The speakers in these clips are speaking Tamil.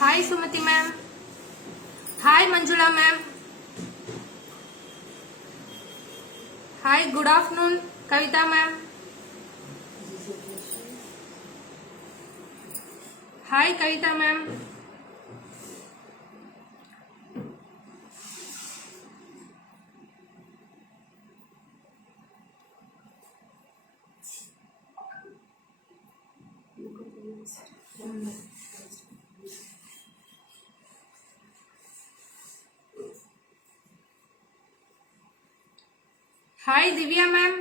Hi Sumati ma'am. Hi Manjula ma'am. Hi, good afternoon Kavita ma'am. Hi Kavita ma'am. Hi Divya ma'am.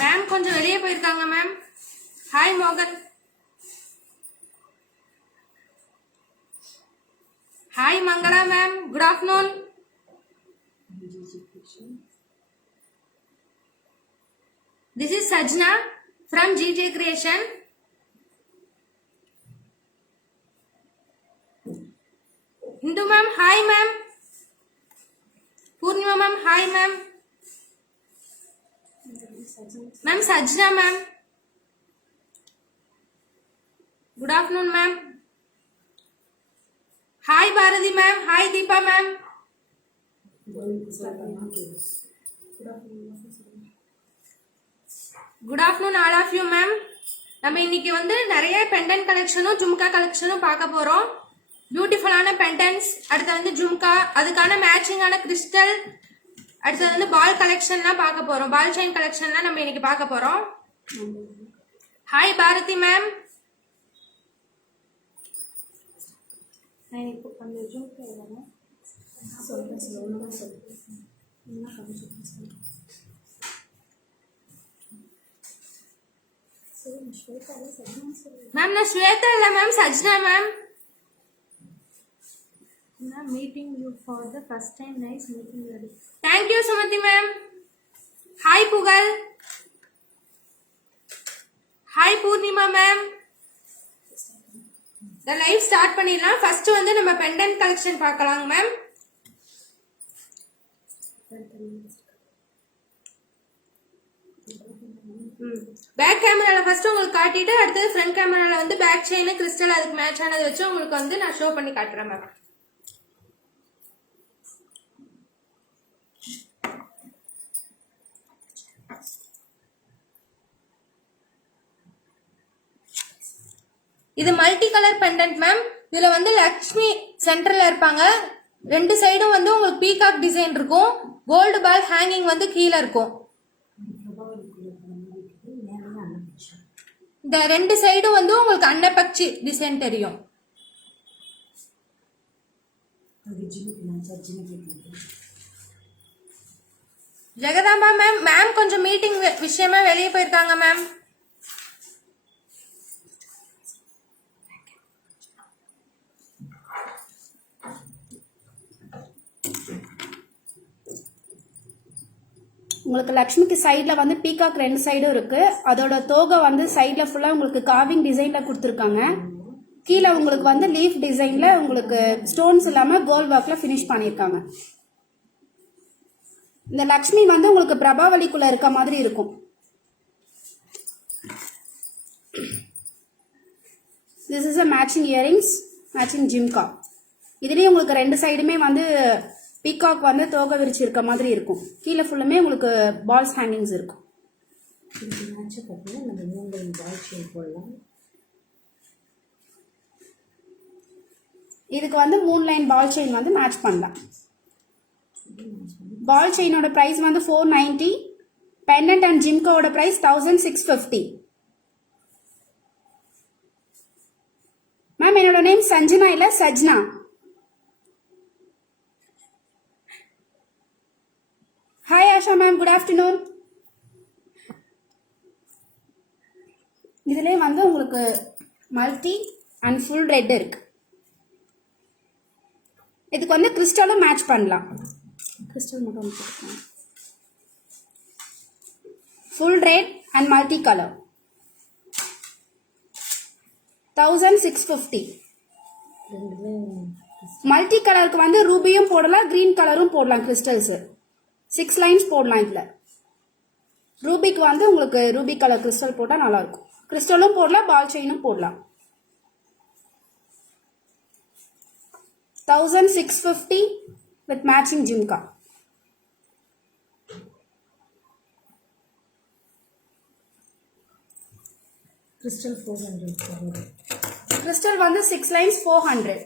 Ma'am கொஞ்சம் வெளியே போயிருக்காங்க ma'am. Hi Morgan. Hi Mangala ma'am. Good afternoon. This is Sajna from GJ Creation. Hindu ma'am, hi ma'am. Purnima ma'am, hi ma'am. Ma'am Sajna ma'am. Good afternoon ma'am. Hi Bharati ma'am, hi Deepa ma'am. Good afternoon all of you ma'am. நம்ம இன்னைக்கு வந்து நிறைய பெண்டன்ட் கலெக்ஷனும் ஜும்கா கலெக்ஷனும் பார்க்க போறோம். பியூட்டிஃபுல்லான பெண்டன்ட்ஸ், அடுத்து வந்து ஜும்கா, அதுக்கான மேட்சிங்கான கிறிஸ்டல், அடுத்து வந்து பால் கலெக்ஷன்லாம் பார்க்க போறோம். பால் செயின் கலெக்ஷன்லாம் நம்ம இன்னைக்கு பார்க்க போறோம். Hi Bharathi ma'am. मैम ना श्वेता है मैम, सजना ma'am. Ma'am meeting you for the first time, nice meeting you. Thank you Sumati ma'am. Hi Pugal. Hi Purnima ma'am. The live start பண்ணிடலாம். ஃபர்ஸ்ட் வந்து நம்ம பெண்டன்ட் கலெக்ஷன் பார்க்கலாங்க மேம். பேக் கேமரால ஃபர்ஸ்ட் உங்களுக்கு காட்டிட்டு அடுத்து ஃப்ரண்ட் கேமரால வந்து பேக் செயின் கிறிஸ்டல் அதுக்கு மேட்ச் ஆனது வச்சு உங்களுக்கு வந்து நான் ஷோ பண்ணி காட்டுறேன் மேம். இது மல்டி கலர் பெண்டன்ட் மேம். இதுல வந்து லக்ஷ்மி சென்டர்ல இருப்பாங்க. ரெண்டு சைடும் வந்து உங்களுக்கு பீகாக் டிசைன் இருக்கும். கோல்டு பால் ஹேங்கிங் வந்து கீழே இருக்கும். இந்த ரெண்டு சைடும் வந்து உங்களுக்கு அன்னப்பச்சி டிசைன் தெரியும். ஜெகதாம்பா மேம், மேம் கொஞ்சம் மீட்டிங் விஷயமா வெளியே போயிருக்காங்க மேம். உங்களுக்கு லக்ஷ்மிக்கு சைடில் வந்து பீகாக் ரெண்டு சைடும் இருக்கு. அதோட தோகை வந்து சைடில் ஃபுல்லாக உங்களுக்கு கார்விங் டிசைனில் கொடுத்துருக்காங்க. கீழே உங்களுக்கு வந்து லீஃப் டிசைனில் உங்களுக்கு ஸ்டோன்ஸ் இல்லாமல் கோல்ட் ஒர்க்கில் ஃபினிஷ் பண்ணியிருக்காங்க. இந்த லக்ஷ்மி வந்து உங்களுக்கு பிரபாவலிக்குள்ளே இருக்க மாதிரி இருக்கும். This is a matching earrings, matching jhumka. இதுலேயும் உங்களுக்கு ரெண்டு சைடுமே வந்து பீகாக் வந்து தோகை விரிச்சு இருக்க மாதிரி இருக்கும். கீழே ஃபுல்லுமே உங்களுக்கு பால்ஸ் ஹேங்கிங்ஸ் இருக்கும். இதுக்கு வந்து 3 லைன் பால் செயின் வந்து மேட்ச் பண்ணலாம். பால் செயினோட பிரைஸ் வந்து 490. பெண்டன்ட் அண்ட் ஜிம்காவோட பிரைஸ் 1650. மேம் என்னோட நேம் சஞ்சனா இல்ல Sajna. Hi Asha ma'am, good afternoon. இதுலேயே வந்து உங்களுக்கு மல்டி அண்ட் ஃபுல் ரெட் இருக்கு. இதுக்கு வந்து கிறிஸ்டலும் மேட்ச் பண்ணலாம். கிறிஸ்டல் மட்டும் full red and multi colour 1650. Multi கலருக்கு வந்து ரூபியும் போடலாம், கிரீன் கலரும் போடலாம். கிறிஸ்டல்ஸ் 6 லைன்ஸ் போடலாம். இதுல ரூபிக்கு வந்து உங்களுக்கு ரூபி கலர் கிறிஸ்டல் போட்டா நல்லா இருக்கும். கிறிஸ்டலும் போடலாம், பால் செயினும் போடலாம். 1650 with matching jhumka. Crystal 400. Crystal வந்து 6 லைன்ஸ் 400.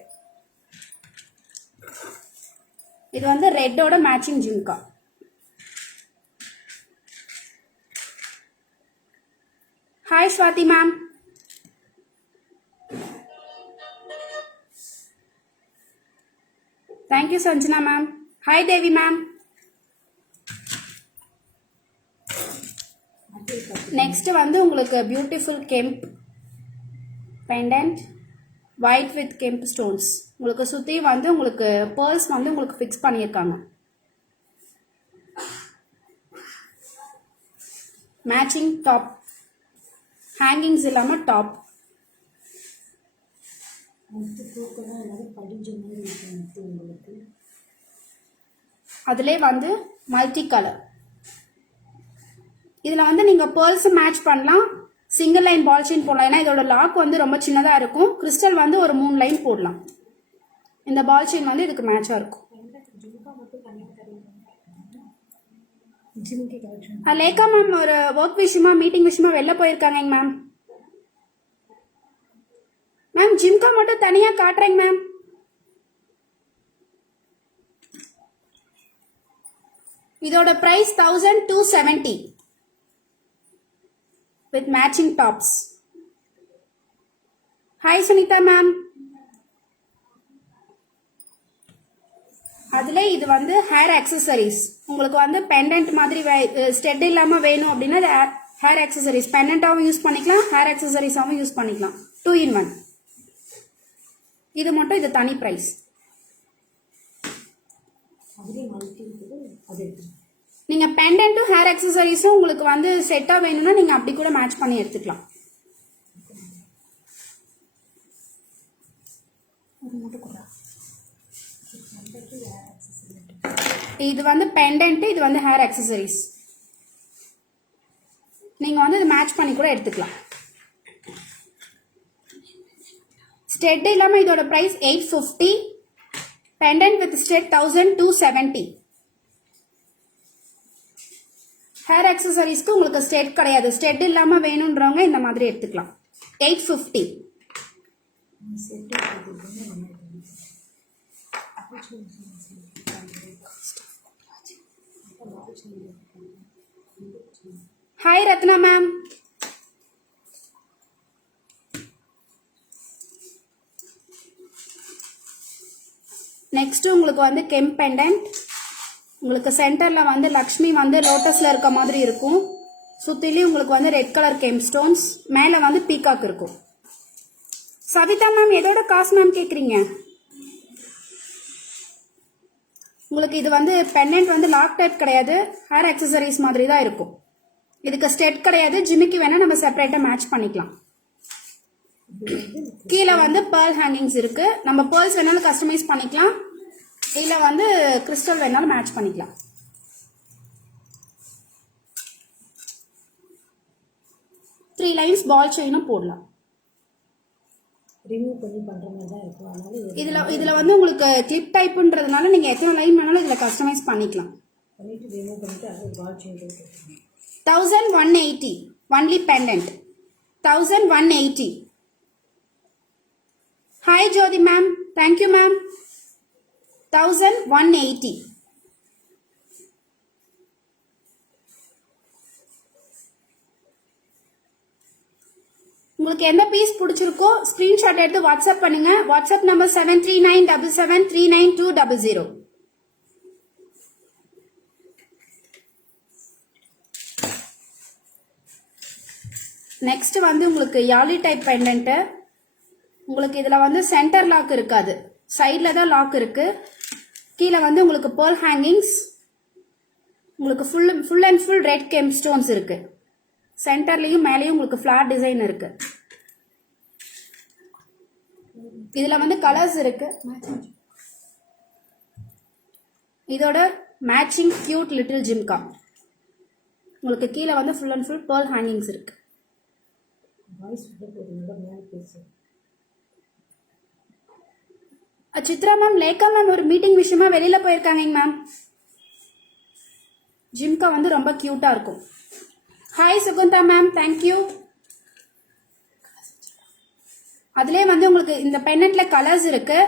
இது வந்து ரெட்டோட matching jhumka. Hi Swathi ma'am. Thank you Sanjana ma'am. Hi Devi ma'am. Next வந்து உங்களுக்கு beautiful kemp pendant white with kemp stones. உங்களுக்கு சுற்றி வந்து உங்களுக்கு பேர்ல்ஸ் வந்து உங்களுக்கு ஃபிக்ஸ் பண்ணியிருக்காங்க. மேட்சிங் டாப், ஹேங்கிங்ஸ் இல்லாமல் டாப். அதிலே வந்து மல்டி கலர். இதில் வந்து நீங்கள் பேர்ல்ஸ் மேட்ச் பண்ணலாம், சிங்கிள் லைன் பால் செயின் போடலாம். ஏன்னா இதோட லாக் வந்து ரொம்ப சின்னதாக இருக்கும். கிறிஸ்டல் வந்து ஒரு 3 லைன் போடலாம். இந்த பால் செயின் வந்து இதுக்கு மேட்சாக இருக்கும். லேக்கா மேம் ஒரு ஒர்க் விஷயமா மீட்டிங் விஷயமா வெளில போயிருக்காங்க மேம். மேம் ஜிம்கா மட்டும் தனியாக காட்டுறேங்க மேம். இதோட price 1270 with matching tops. Hi Sunita ma'am. அதில் இது வந்து ஹேர் அக்சசரிஸ். உங்களுக்கு வந்து பெண்டன்ட் மாதிரி ஸ்டெட் இல்லாமல் வேணும் அப்படின்னா ஹேர் அக்சசரிஸ் பெண்டன்ட்டாகவும் யூஸ் பண்ணிக்கலாம், ஹேர் அக்சசரிஸாகவும் யூஸ் பண்ணிக்கலாம். 2 in 1. இது மட்டும் இது தனி ப்ரைஸ். நீங்கள் பெண்டன்ட்டும் ஹேர் அக்சசரிஸும் உங்களுக்கு வந்து செட்டாக வேணும்னா நீங்கள் அப்படி கூட மேட்ச் பண்ணி எடுத்துக்கலாம். இது வந்து பெண்டன்ட், இது வந்து ஹேர் அக்சசரிஸ். நீங்கள் வந்து இது மேட்ச் பண்ணி கூட எடுத்துக்கலாம். ஸ்டெட் இல்லாமல் இதோட price 850. Pendant with stud 1270. Hair அக்சசரிஸ்க்கு உங்களுக்கு ஸ்டெட் கிடையாது. ஸ்டெட் இல்லாமல் வேணுன்றவங்க இந்த மாதிரி எடுத்துக்கலாம். 850. Hi Ratna ma'am. நெக்ஸ்ட் உங்களுக்கு வந்து கெம்ப் பெண்டன்ட். உங்களுக்கு சென்டர்ல வந்து லக்ஷ்மி வந்து லோட்டஸ்ல இருக்க மாதிரி இருக்கும். சுத்திலையும் உங்களுக்கு வந்து ரெட் கலர் கெம்ப் ஸ்டோன்ஸ், மேல வந்து பீகாக் இருக்கும். சவிதா மேம் எதோட காசு மேம் கேக்குறீங்க? உங்களுக்கு இது வந்து பெண்டன்ட் வந்து லாக் டைப் கிடையாது, ஹேர் அக்சசரிஸ் மாதிரி தான் இருக்கும். இதுக்கு ஸ்டெட் கிடையாது. ஜிமிக்கு வேணா நம்ம செப்பரேட்டா மேட்ச் பண்ணிக்கலாம். கீழே வந்து பேர்ல் ஹேங்கிங்ஸ் இருக்கு. நம்ம பேர்ல்ஸ் வேணாலும் கஸ்டமைஸ் பண்ணிக்கலாம், இல்ல வந்து கிறிஸ்டல் வேணாலும் மேட்ச் பண்ணிக்கலாம். த்ரீ லைன்ஸ் பால் செயினும் போடலாம். ரிமூவ் பண்ணி பண்ற மாதிரி தான் இருக்கும். அதனால இதுல வந்து உங்களுக்கு கிளிப் டைப்ன்றதுனால நீங்க எத்தனை லைன் வேணாலும் இதுல கஸ்டமைஸ் பண்ணிக்கலாம். பண்ணிட்டு ரிமூவ் பண்ணிட்டு அது பால் செயின் போட்டுருக்கோம். 1180 only pendant. 1180. Hi Jyoti ma'am. Thank you ma'am. 1180. உங்களுக்கு எந்த பீஸ் பிடிச்சிருக்கோ ஸ்கிரீன்ஷாட் எடுத்து வாட்ஸ்அப் பண்ணுங்க. WhatsApp number 7397739200. நெக்ஸ்ட் வந்து உங்களுக்கு யாலி டைப் பெண்டன்ட். உங்களுக்கு இதுல வந்து சென்டர் லாக் இருக்காது, சைட்ல தான் லாக் இருக்கு. கீழே வந்து உங்களுக்கு பேர்ல் ஹேங்கிங்ஸ், உங்களுக்கு full and full red kemp stones இருக்கு. சென்டர்லயும் மேலேயும் உங்களுக்கு ஃபிளார் டிசைன் இருக்கு. இதில் வந்து கலர்ஸ் இருக்கு. இதோட மேட்சிங் கியூட் லிட்டில் ஜிம்கா. உங்களுக்கு கீழே வந்து full and full pearl hangings இருக்கு. வாய்ஸ் போடுங்க, மேலே பேசு. சித்ரா மேம், லேக்கா மேம் ஒரு மீட்டிங் விஷயமா வெளியில போயிருக்காங்க மேம். ஜிம்கா வந்து ரொம்ப கியூட்டா இருக்கும். Hi Sugantha ma'am, thank you. அதுலேயே வந்து உங்களுக்கு இந்த பென்னட்ல கலர்ஸ் இருக்கு.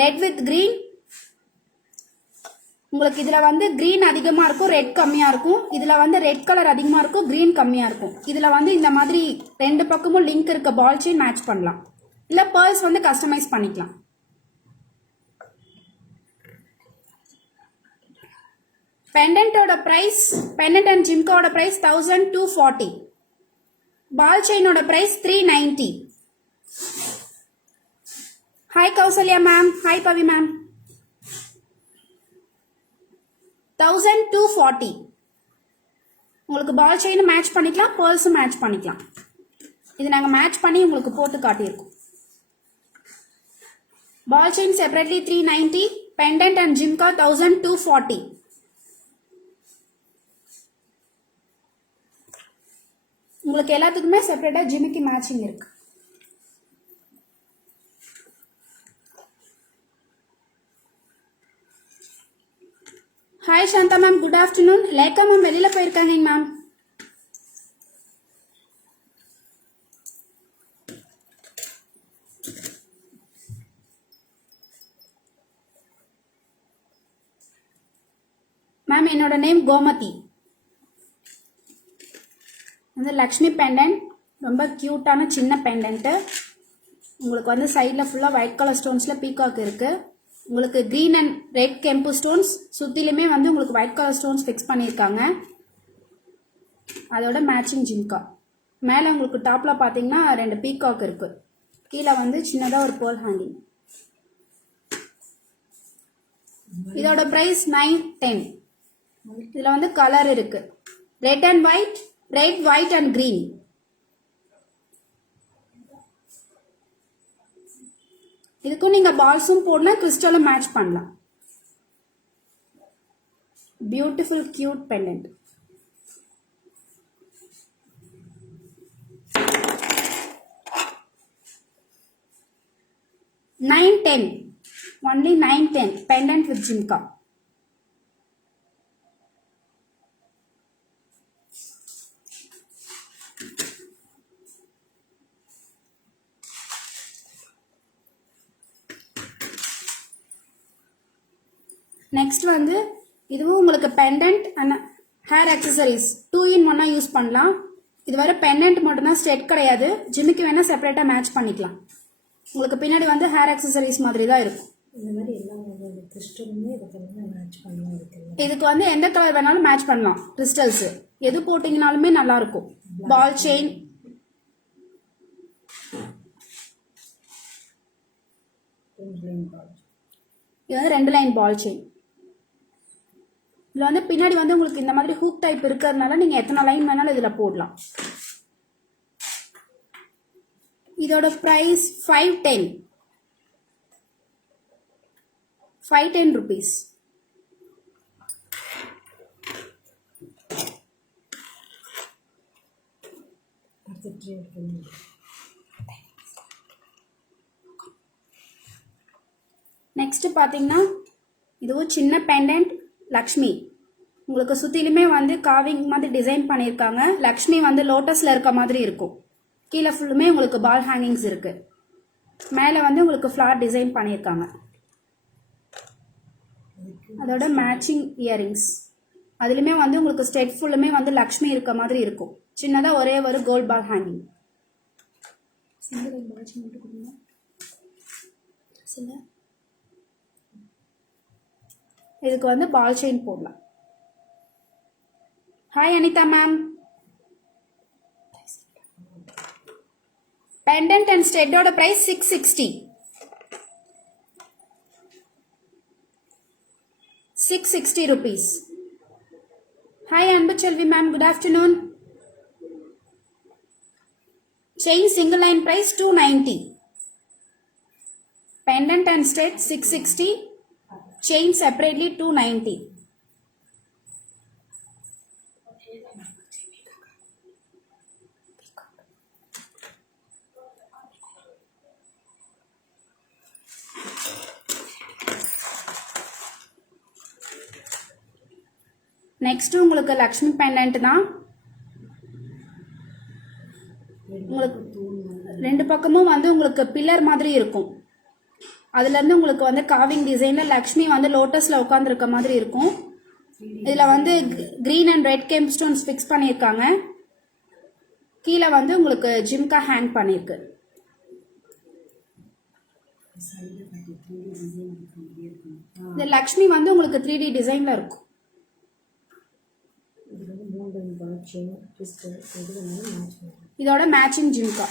Red with green. உங்களுக்கு இதுல வந்து கிரீன் அதிகமா இருக்கும், ரெட் கம்மியா இருக்கும். இதுல வந்து ரெட் கலர் அதிகமா இருக்கும், கிரீன் கம்மியா இருக்கும். இதுல வந்து இந்த மாதிரி ரெண்டு பக்கமும் லிங்க் இருக்க பால் செயின் மேட்ச் பண்ணலாம். இல்ல பேர்ல்ஸ் வந்து கஸ்டமைஸ் பண்ணிக்கலாம். பெண்டன்ட்டோட பிரைஸ், பெண்டன்ட் அண்ட் ஜிம்காவோட பிரைஸ் 1240. பால் செயினோட price 390. Hi Kausalya ma'am, hi Pavi ma'am. 1240. உங்களுக்கு பால் செயின் மேட்ச் பண்ணிக்கலாம், பேர்ல்ஸும் மேட்ச் பண்ணிக்கலாம். இது நாங்கள் மேட்ச் பண்ணி உங்களுக்கு போட்டு காட்டியிருக்கோம். Ball chain separately 390, pendant and jhumka 1240. உங்களுக்கு எல்லாத்துக்குமே செப்பரேட்டா ஜிமிக்கி மேட்சிங் இருக்கு. Hi Shantha ma'am, good afternoon. Lekha ma'am வெளியில போயிருக்காங்க மேம். மேம் என்னோட நேம் கோமதி. வந்து லக்ஷ்மி பெண்டன்ட், ரொம்ப கியூட்டான சின்ன பெண்டன்ட்டு. உங்களுக்கு வந்து சைடில் ஃபுல்லாக ஒயிட் கலர் ஸ்டோன்ஸில் பீகாக் இருக்குது. உங்களுக்கு க்ரீன் அண்ட் ரெட் கெம்பு ஸ்டோன்ஸ் சுற்றிலுமே வந்து உங்களுக்கு ஒயிட் கலர் ஸ்டோன்ஸ் ஃபிக்ஸ் பண்ணியிருக்காங்க. அதோட மேட்சிங் ஜிம்கா. மேலே உங்களுக்கு டாப்பில் பார்த்தீங்கன்னா 2 பீகாக் இருக்குது. கீழே வந்து சின்னதாக ஒரு பேர்ல் ஹேங்கிங். இதோட ப்ரைஸ் 910. இதில் வந்து கலர் இருக்குது, red and white, red, white and green. இதுக்கும் நீங்க பால்ஸும் போடலாம், கிறிஸ்டலும் மேட்ச் பண்ணலாம். Beautiful cute pendant. $910. Only $910. Pendant with Jimka. Next வந்து இதுவும் உங்களுக்கு pendant and hair accessories 2 in 1 use பண்ணலாம். இது வரை பெண்டன்ட் மட்டும்தான், ஸ்டெட் கிடையாது. ஜிம்முக்கு வேணா செப்பரேட்டா மேட்ச் பண்ணிக்கலாம். உங்களுக்கு பின்னாடி வந்து ஹேர் அக்சசரிஸ் மாதிரி தான் இருக்கும். இந்த மாதிரி எல்லா கிறிஸ்டலுமே இதுக்கு மேட்ச் பண்ணலாம். இதுக்கு வந்து எந்த கலர் வேணாலும் மேட்ச் பண்ணலாம். கிறிஸ்டல்ஸ் எது போட்டிங்கனாலுமே நல்லா இருக்கும். பால் செயின், இது வந்து 2 லைன் பால் செயின். இதில் வந்து பின்னாடி வந்து உங்களுக்கு இந்த மாதிரி ஹூக் டைப் இருக்கிறதுனால நீங்கள் எத்தனை லைன் வேணாலும் இதில் போடலாம். இதோட ப்ரைஸ் 510 rupees. நெக்ஸ்ட் பார்த்தீங்கன்னா இதுவும் சின்ன பெண்டன்ட் லக்ஷ்மி. உங்களுக்கு சுற்றிலுமே வந்து காவிங் மாதிரி டிசைன் பண்ணியிருக்காங்க. லக்ஷ்மி வந்து லோட்டஸில் இருக்க மாதிரி இருக்கும். கீழே ஃபுல்லுமே உங்களுக்கு பால் ஹேங்கிங்ஸ் இருக்கு. மேலே வந்து உங்களுக்கு ஃப்ளார் டிசைன் பண்ணியிருக்காங்க. அதோட மேட்சிங் இயரிங்ஸ். அதுலேயுமே வந்து உங்களுக்கு ஸ்டெட் ஃபுல்லுமே வந்து லக்ஷ்மி இருக்க மாதிரி இருக்கும். சின்னதாக ஒரே ஒரு கோல்ட் பால் ஹேங்கிங். இதுக்கு வந்து பால் செயின் போடலாம். Hi Anitha ma'am. Pendant and ஸ்டெட்டோட price 660. 660 rupees. Hi Anbu Selvi ma'am, good afternoon. Chain single line price 290. Pendant and state 660. Chain separately 290. Next உங்களுக்கு லக்ஷ்மி பெண்டன்ட் தான். உங்களுக்கு ரெண்டு பக்கமும் வந்து உங்களுக்கு பில்லர் மாதிரி இருக்கும். அதுல இருந்து உங்களுக்கு வந்து காவிங் டிசைன்ல லக்ஷ்மி வந்து லோட்டஸ்ல உட்காந்துருக்க மாதிரி இருக்கும். இதுல வந்து green and red kemp stones fix பண்ணியிருக்காங்க. கீழே வந்து உங்களுக்கு ஜிம்கா ஹேங் பண்ணியிருக்கு. இந்த லக்ஷ்மி வந்து உங்களுக்கு 3D டிசைன்ல இருக்கும். இதோட matching jhumka.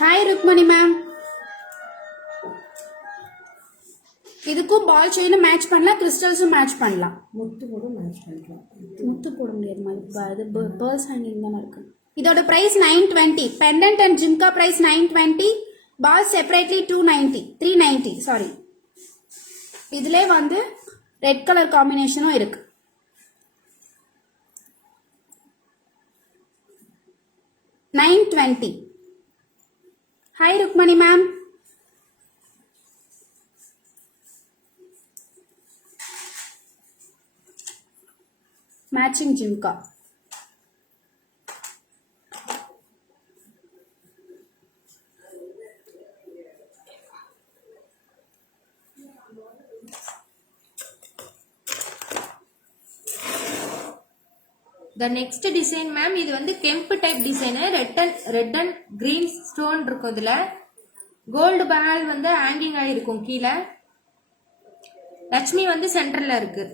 Hi Rukmani ma'am. இதுக்கும் பால் செயினும் மேட்ச் பண்ணலாம், கிறிஸ்டல்ஸும் மேட்ச் பண்ணலாம். முத்து கூட மேட்ச் பண்ணிக்கலாம். முத்து போட முடியாது மாதிரி, அது பேர்ஸ் ஹேங்கிங் தானே இருக்கு. இதோட price 920. Pendant and jhumka price 920. Ball separately 290, 390 sorry. இதுல வந்து ரெட் கலர் காம்பினேஷனும் இருக்கு. $920. Hi Rukmani ma'am. Matching jhumka. The next design ma'am, இது வந்து kemp type design. Red and green stone இருக்கும். இதுல கோல்டு பேல் வந்து ஹேங்கிங் ஆகிருக்கும். கீழே லட்சுமி வந்து சென்டர்ல இருக்கு.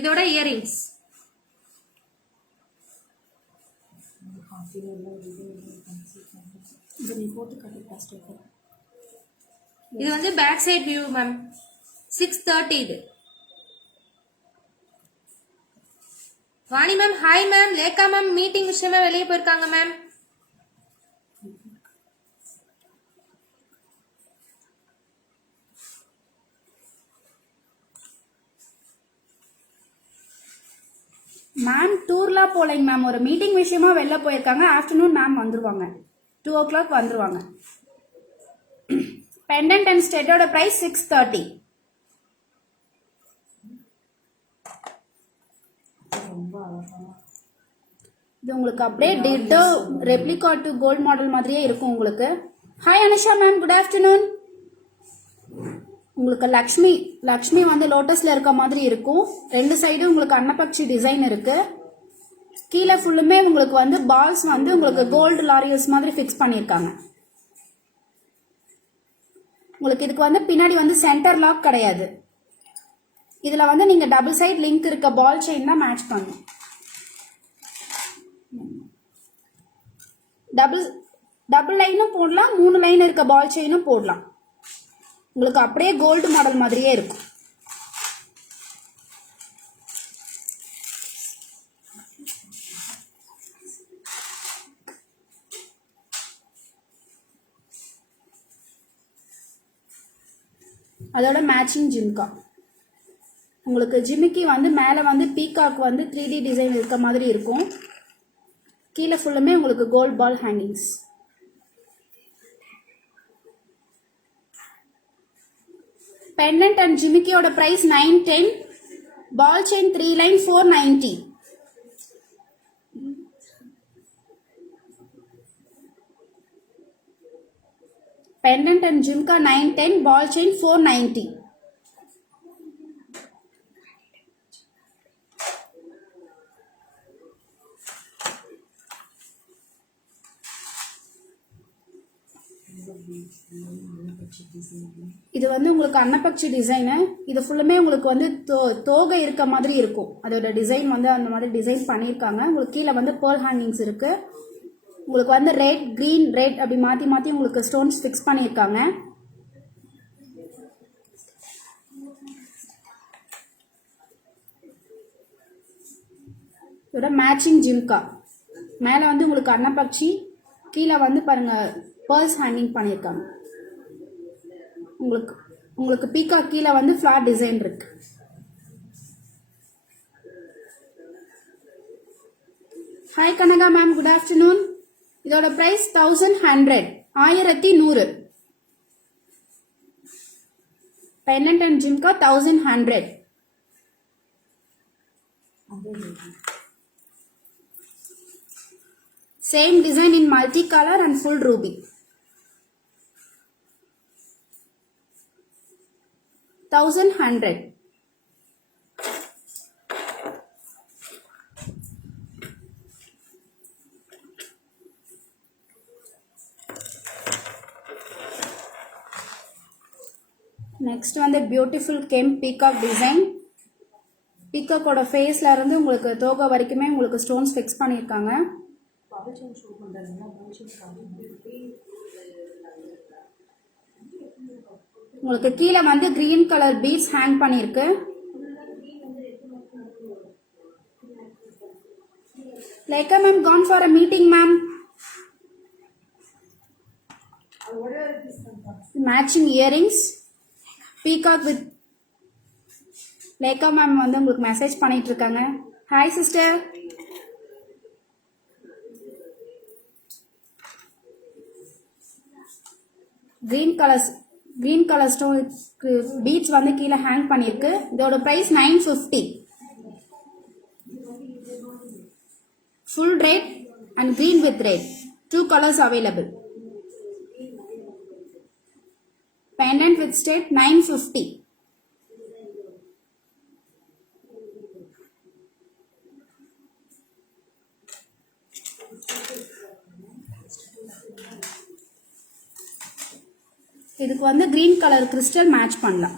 இதோட இயரிங்ஸ். இது வந்து பேக் சைடு வியூ மேம். 630 இது. Vani ma'am hi ma'am. Lekha ma'am meeting விஷயமா வெளியே போயிருக்காங்க மேம். மேம் டூர்லாம் போலைங்க மேம், ஒரு மீட்டிங் விஷயமா வெளில போயிருக்காங்க. ஆஃப்டர்நூன் மேம் வந்துருவாங்க, 2 o'clock வந்துருவாங்க. பெண்டன்ட் அண்ட் ஸ்டெட்டோட பிரைஸ் 630. இது உங்களுக்கு அப்படியே ditto replica to gold model மாதிரியே இருக்கும் உங்களுக்கு. Hi Anusha ma'am, good afternoon. உங்களுக்கு லக்ஷ்மி வந்து லோட்டஸ்ல இருக்க மாதிரி இருக்கும். ரெண்டு சைடும் உங்களுக்கு அன்னபக்ஷி டிசைன் இருக்கு. கீழே ஃபுல்லுமே உங்களுக்கு வந்து பால்ஸ் வந்து உங்களுக்கு கோல்டு லாரியல்ஸ் மாதிரி ஃபிக்ஸ் பண்ணியிருக்காங்க. உங்களுக்கு இதுக்கு வந்து பின்னாடி வந்து சென்டர் லாக் கிடையாது. இதுல வந்து நீங்க டபுள் சைட் லிங்க் இருக்க பால் செயின் தான் மேட்ச் பண்ணும். டபுள் லைனும் போடலாம், 3 லைன் இருக்க பால் செயினும் போடலாம். உங்களுக்கு அப்படியே கோல்டு மாடல் மாதிரியே இருக்கும். அதோட மேட்சிங் ஜிம்கா. உங்களுக்கு ஜிமிக்கி வந்து மேலே வந்து பீகாக் வந்து 3D டிசைன் இருக்க மாதிரி இருக்கும். கீழே ஃபுல்லுமே உங்களுக்கு gold ball hangings. Pendant and ஜிமிக்கியோட price 910. Ball chain 3 line 490. Pendant and Jimka 910, ball chain 490. இது வந்து உங்களுக்கு அன்னபக்ஷி டிசைனு. இது ஃபுல்லுமே உங்களுக்கு வந்து தோகை இருக்க மாதிரி இருக்கும். அதோட டிசைன் வந்து அந்த மாதிரி டிசைன் பண்ணியிருக்காங்க. உங்களுக்கு கீழே வந்து பேர்ல் ஹேங்கிங்ஸ் இருக்கு. உங்களுக்கு வந்து ரெட் கிரீன் ரெட் அப்படி மாற்றி மாற்றி உங்களுக்கு ஸ்டோன்ஸ் ஃபிக்ஸ் பண்ணியிருக்காங்க. இதோட மேட்சிங் ஜிம்கா. மேலே வந்து உங்களுக்கு அன்னப்பட்சி, கீழே வந்து பாருங்க பேர்ல்ஸ் ஹேங்கிங் பண்ணியிருக்காங்க. உங்களுக்கு உங்களுக்கு பீக்கா கீழே வந்து ஃப்ளார் டிசைன் இருக்கு. Hi Kanaka ma'am, good afternoon. இதோட price 1100, 1100. Pendant and jhumka 1100. Same design in multicolor and full ruby. 1100. Next வந்து beautiful kemp peacock design. பீகாக்கோட ஃபேஸ்ல இருந்து உங்களுக்கு தோகை வரைக்குமே உங்களுக்கு ஸ்டோன்ஸ் ஃபிக்ஸ் பண்ணியிருக்காங்க. உங்களுக்கு கீழே வந்து கிரீன் கலர் பீட்ஸ் ஹேங் பண்ணியிருக்கு. Lekha ma'am gone for a meeting ma'am. Matching earrings peacock with Lekha ma'am வந்து உங்களுக்கு மெசேஜ் பண்ணிட்டு இருக்காங்க. Hi sister. Green colour stone beads வந்து கீழே ஹேங் பண்ணியிருக்கு. இதோட price 950. Full red and green with red, 2 colors available. Pendant with state 950. இதுக்கு வந்து கிரீன் கலர் கிறிஸ்டல் மேட்ச் பண்ணலாம்.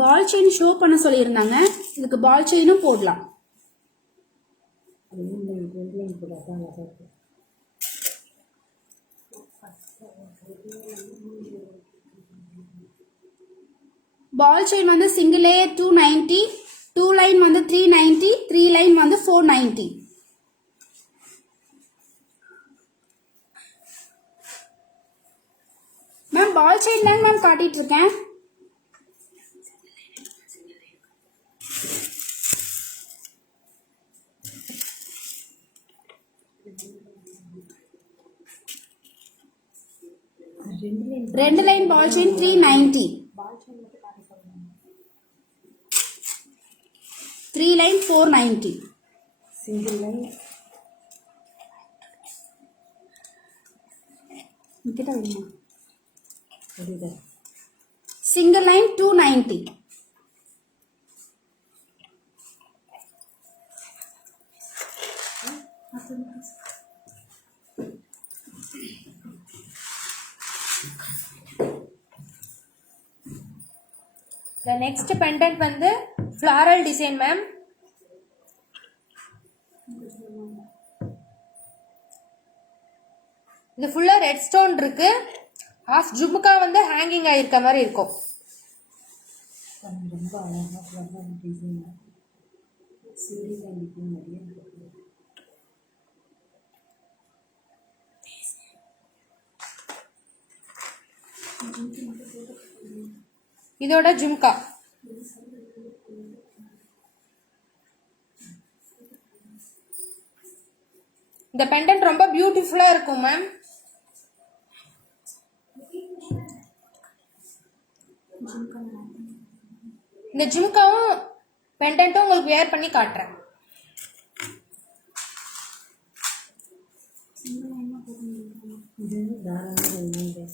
பால் செயின் ஷோ பண்ண சொல்லியிருந்தாங்க. இதுக்கு பால் செயினும் போடலாம். பால் செயின் வந்து சிங்கிள் லே 290, 2 லைன் வந்து 390, 3 லைன் வந்து 490. மேம் பால் செயின் தான் மேம் காட்டிட்டு இருக்கேன். ரெண்டு line ball chain 390, 3 line 490. Single line கிட்ட வேணுமா? புரியுது. Single line 290. The next pendant வந்து floral design மேம். இது ஃபுல்லா ரெட் ஸ்டோன் இருக்கு. ஹாஃப் ஜும்கா வந்து ஹேங்கிங் ஆயிருக்க மாதிரி இருக்கும். ரொம்ப அழகாக டிசைன் சீரியல் நிறைய இதோட ஜும்கா இந்த பெண்டன்ட் ரொம்ப பியூட்டிஃபுல்லா இருக்கும் மேம். இந்த ஜும்காவும் பெண்டன்ட்டும் உங்களுக்கு வேர் பண்ணி காட்டுறேன். இது தாராளமாக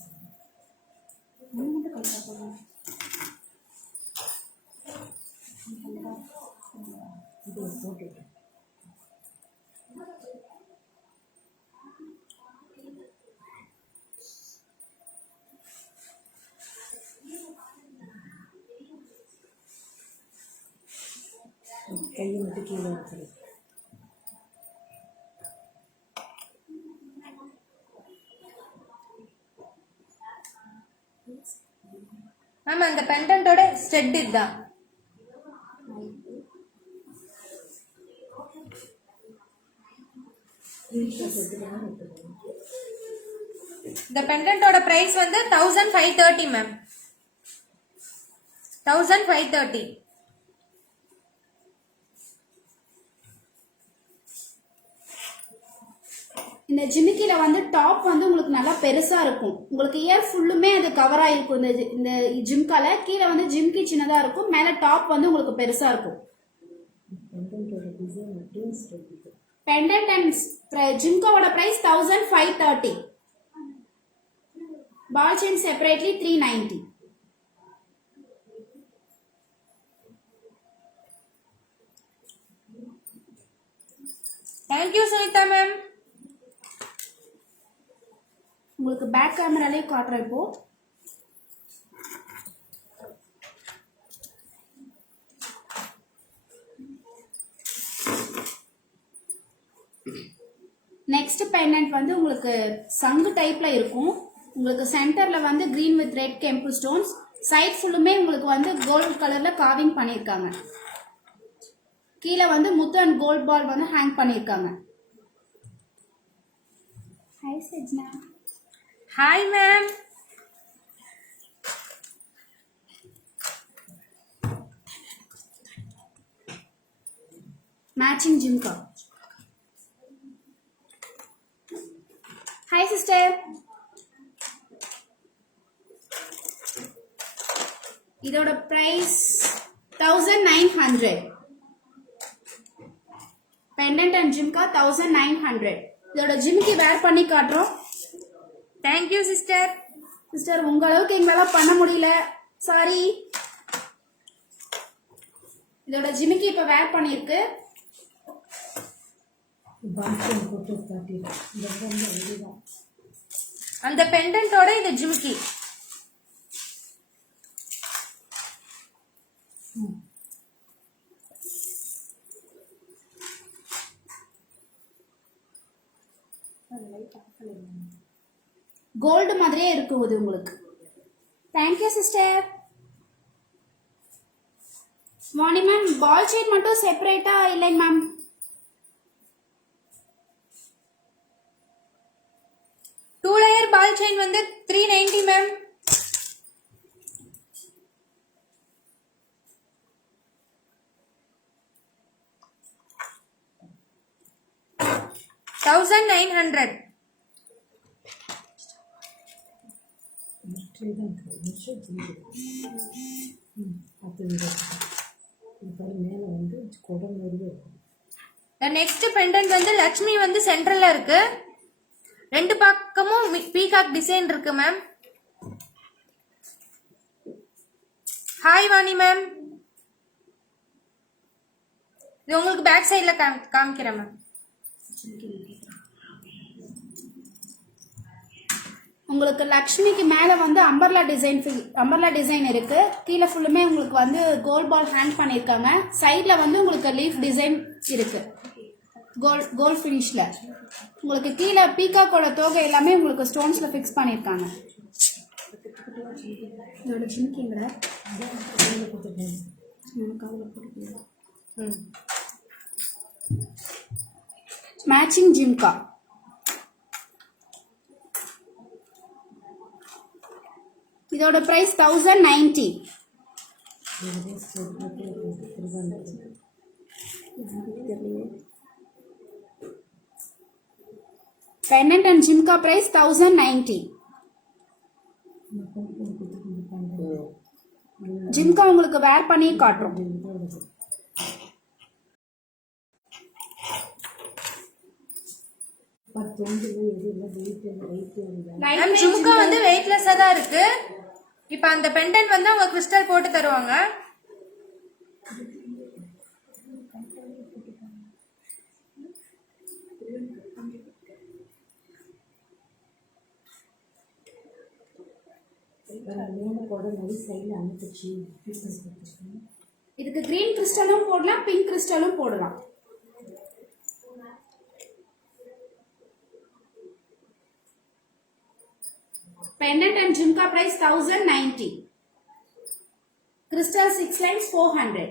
இது போட்டு கையை மட்டும் கீழே வச்சுருக்கு. மேம் அந்த பெண்டன்ட்டோட ஸ்டெட் இதுதான். இந்த பெண்டன்ட்டோட பிரைஸ் வந்து 1530 மேம். 1530. இந்த ஜிமிக்கில வந்து டாப் வந்து உங்களுக்கு நல்லா பெருசா இருக்கும். உங்களுக்கு இயர் ஃபுல்லுமே அது கவர் ஆயிருக்கும். இந்த ஜிம்கால கீழே வந்து ஜிம்கி சின்னதா இருக்கும், மேல டாப் வந்து உங்களுக்கு பெருசா இருக்கும். பெண்டன்ட் அண்ட் ஜிம்காவோட price 1530. Ball chain separately 390. Thank you Sunitha ma'am. உங்களுக்கு பேக் கேமராலே காட்டுறேன் இப்போ. நெக்ஸ்ட் பெண்டன்ட் வந்து உங்களுக்கு சங்கு டைப்ல இருக்கும். உங்களுக்கு சென்டர்ல வந்து கிரீன் வித் ரெட் கெம்பு ஸ்டோன்ஸ், சைட் ஃபுல்லுமே உங்களுக்கு வந்து கோல்டு கலர்ல காவிங் பண்ணிருக்காங்க. கீழே வந்து முத்து அண்ட் கோல்ட் பால் வந்து ஹேங் பண்ணிருக்காங்க. Hi Sajna. Hi ma'am. Matching jhumka. Hi sister. இதோட பிரைஸ் 1900. Pendant and jhumka 1900. இதோட ஜிம்கி வேர் பண்ணி காட்டுறோம். Thank you sister. சிஸ்டர் உங்க அளவுக்கு எங்களால பண்ண முடியல, சாரி. இதோட ஜிமிக்கி இப்ப வேர் பண்ணிருக்கு. அந்த பெண்டன்ட்டோட இந்த ஜிமிக்கி. கோல்டு மாதிரியே இருக்கும் இது உங்களுக்கு. Thank you sister. Vani ma'am, ball chain மட்டும் செப்பரேட்டா இல்லைங்க ma'am. Two layer ball chain வந்து 390 மேம். $1900. நெக்ஸ்ட் பெண்டன்ட் வந்து லட்சுமி வந்து சென்டர்ல இருக்கு. ரெண்டு பக்கமும் பீகாக் டிசைன் இருக்கு மேம். Hi Vani ma'am. இது உங்களுக்கு பேக் சைடுல காமிக்கிறேன் மேம். உங்களுக்கு லக்ஷ்மிக்கு மேல வந்து அம்பர்லா டிசைன் இருக்கு. கீழே ஃபுல்லுமே உங்களுக்கு வந்து கோல்ட் பால் ஹேங் பண்ணிருக்காங்க. சைட்ல வந்து உங்களுக்கு லீஃப் டிசைன் இருக்கு கோல்ட் ஃபினிஷ்ல. உங்களுக்கு கீழே பீகாக்கோட தோகை எல்லாமே உங்களுக்கு ஸ்டோன்ஸ்ல ஃபிக்ஸ் பண்ணிருக்காங்க. இதோட ஜிமிக்கிங்கற மேட்சிங் ஜிம்கா. இதோட price 1090. Pendant and jhumka price 1090. Jhumka உங்களுக்கு வேர் பண்ணி காட்டுறோம். மேம் ஜும்கா வந்து வெயிட்லெஸ்ஸா தான் இருக்கு. இப்போ அந்த பெண்டன்ட் வந்து அவங்க கிறிஸ்டல் போட்டு தருவாங்க. இதுக்கு கிரீன் கிறிஸ்டலும் போடலாம், பிங்க் கிறிஸ்டலும் போடலாம். Pendant and jhumka price 1090. Crystal 6 lines 400.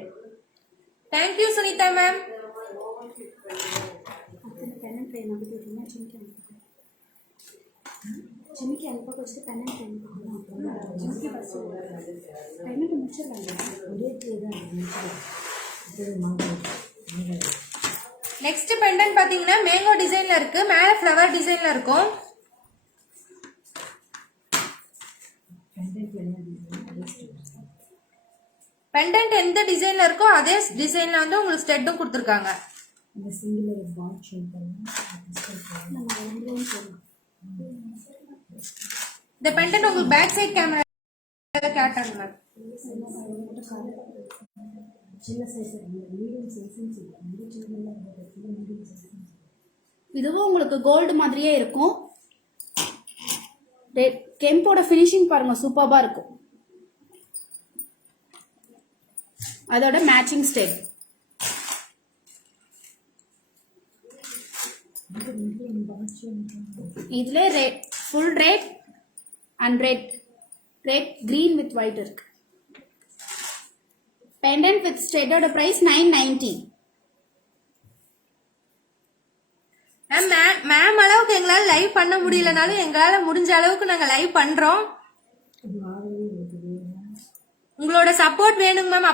Thank you Sunitha ma'am. ஜிமிக்கி அந்த பக்கம் வச்சுட்டு பெண்ணன் ட்ரெயின் ஜிமிக்கி ஃபஸ்ட்டு பெண்ணன் முடிச்சிடலாங்க. நெக்ஸ்ட் பெண்டன் பாத்தீங்கன்னா மேங்கோ டிசைன்ல இருக்கு, மேல ஃப்ளவர் டிசைன்ல இருக்கும். பெண்டன்ட் எந்த டிசைன்ல இருக்கோ அதே டிசைன்ல வந்து உங்களுக்கு ஸ்டெட்டும் கொடுத்துருக்காங்க. இந்த சிங்கிள் பால் செயின் பண்ணி இந்த பெண்டன்ட் உங்களுக்கு பேக் சைடு கேமரா காட்டுறாங்க மேம். சின்ன சைஸ் மீடியம் சைஸ். இதுவும் உங்களுக்கு கோல்டு மாதிரியே இருக்கும். கெம்போட ஃபினிஷிங் பாருங்க சூப்பர்பா இருக்கும். அதோட மேட்சிங் ஸ்டெட். இதுல red full red and red green with white இருக்கு. பெண்டன்ட் வித் ஸ்டெட்டோட பிரைஸ் 990. மேம் அளவுக்கு எங்களால லைவ் பண்ண முடியலனாலும் எங்களால முடிஞ்ச அளவுக்கு நாங்க லைவ் பண்றோம். உங்களோட சப்போர்ட் வேணுங்க மேம்.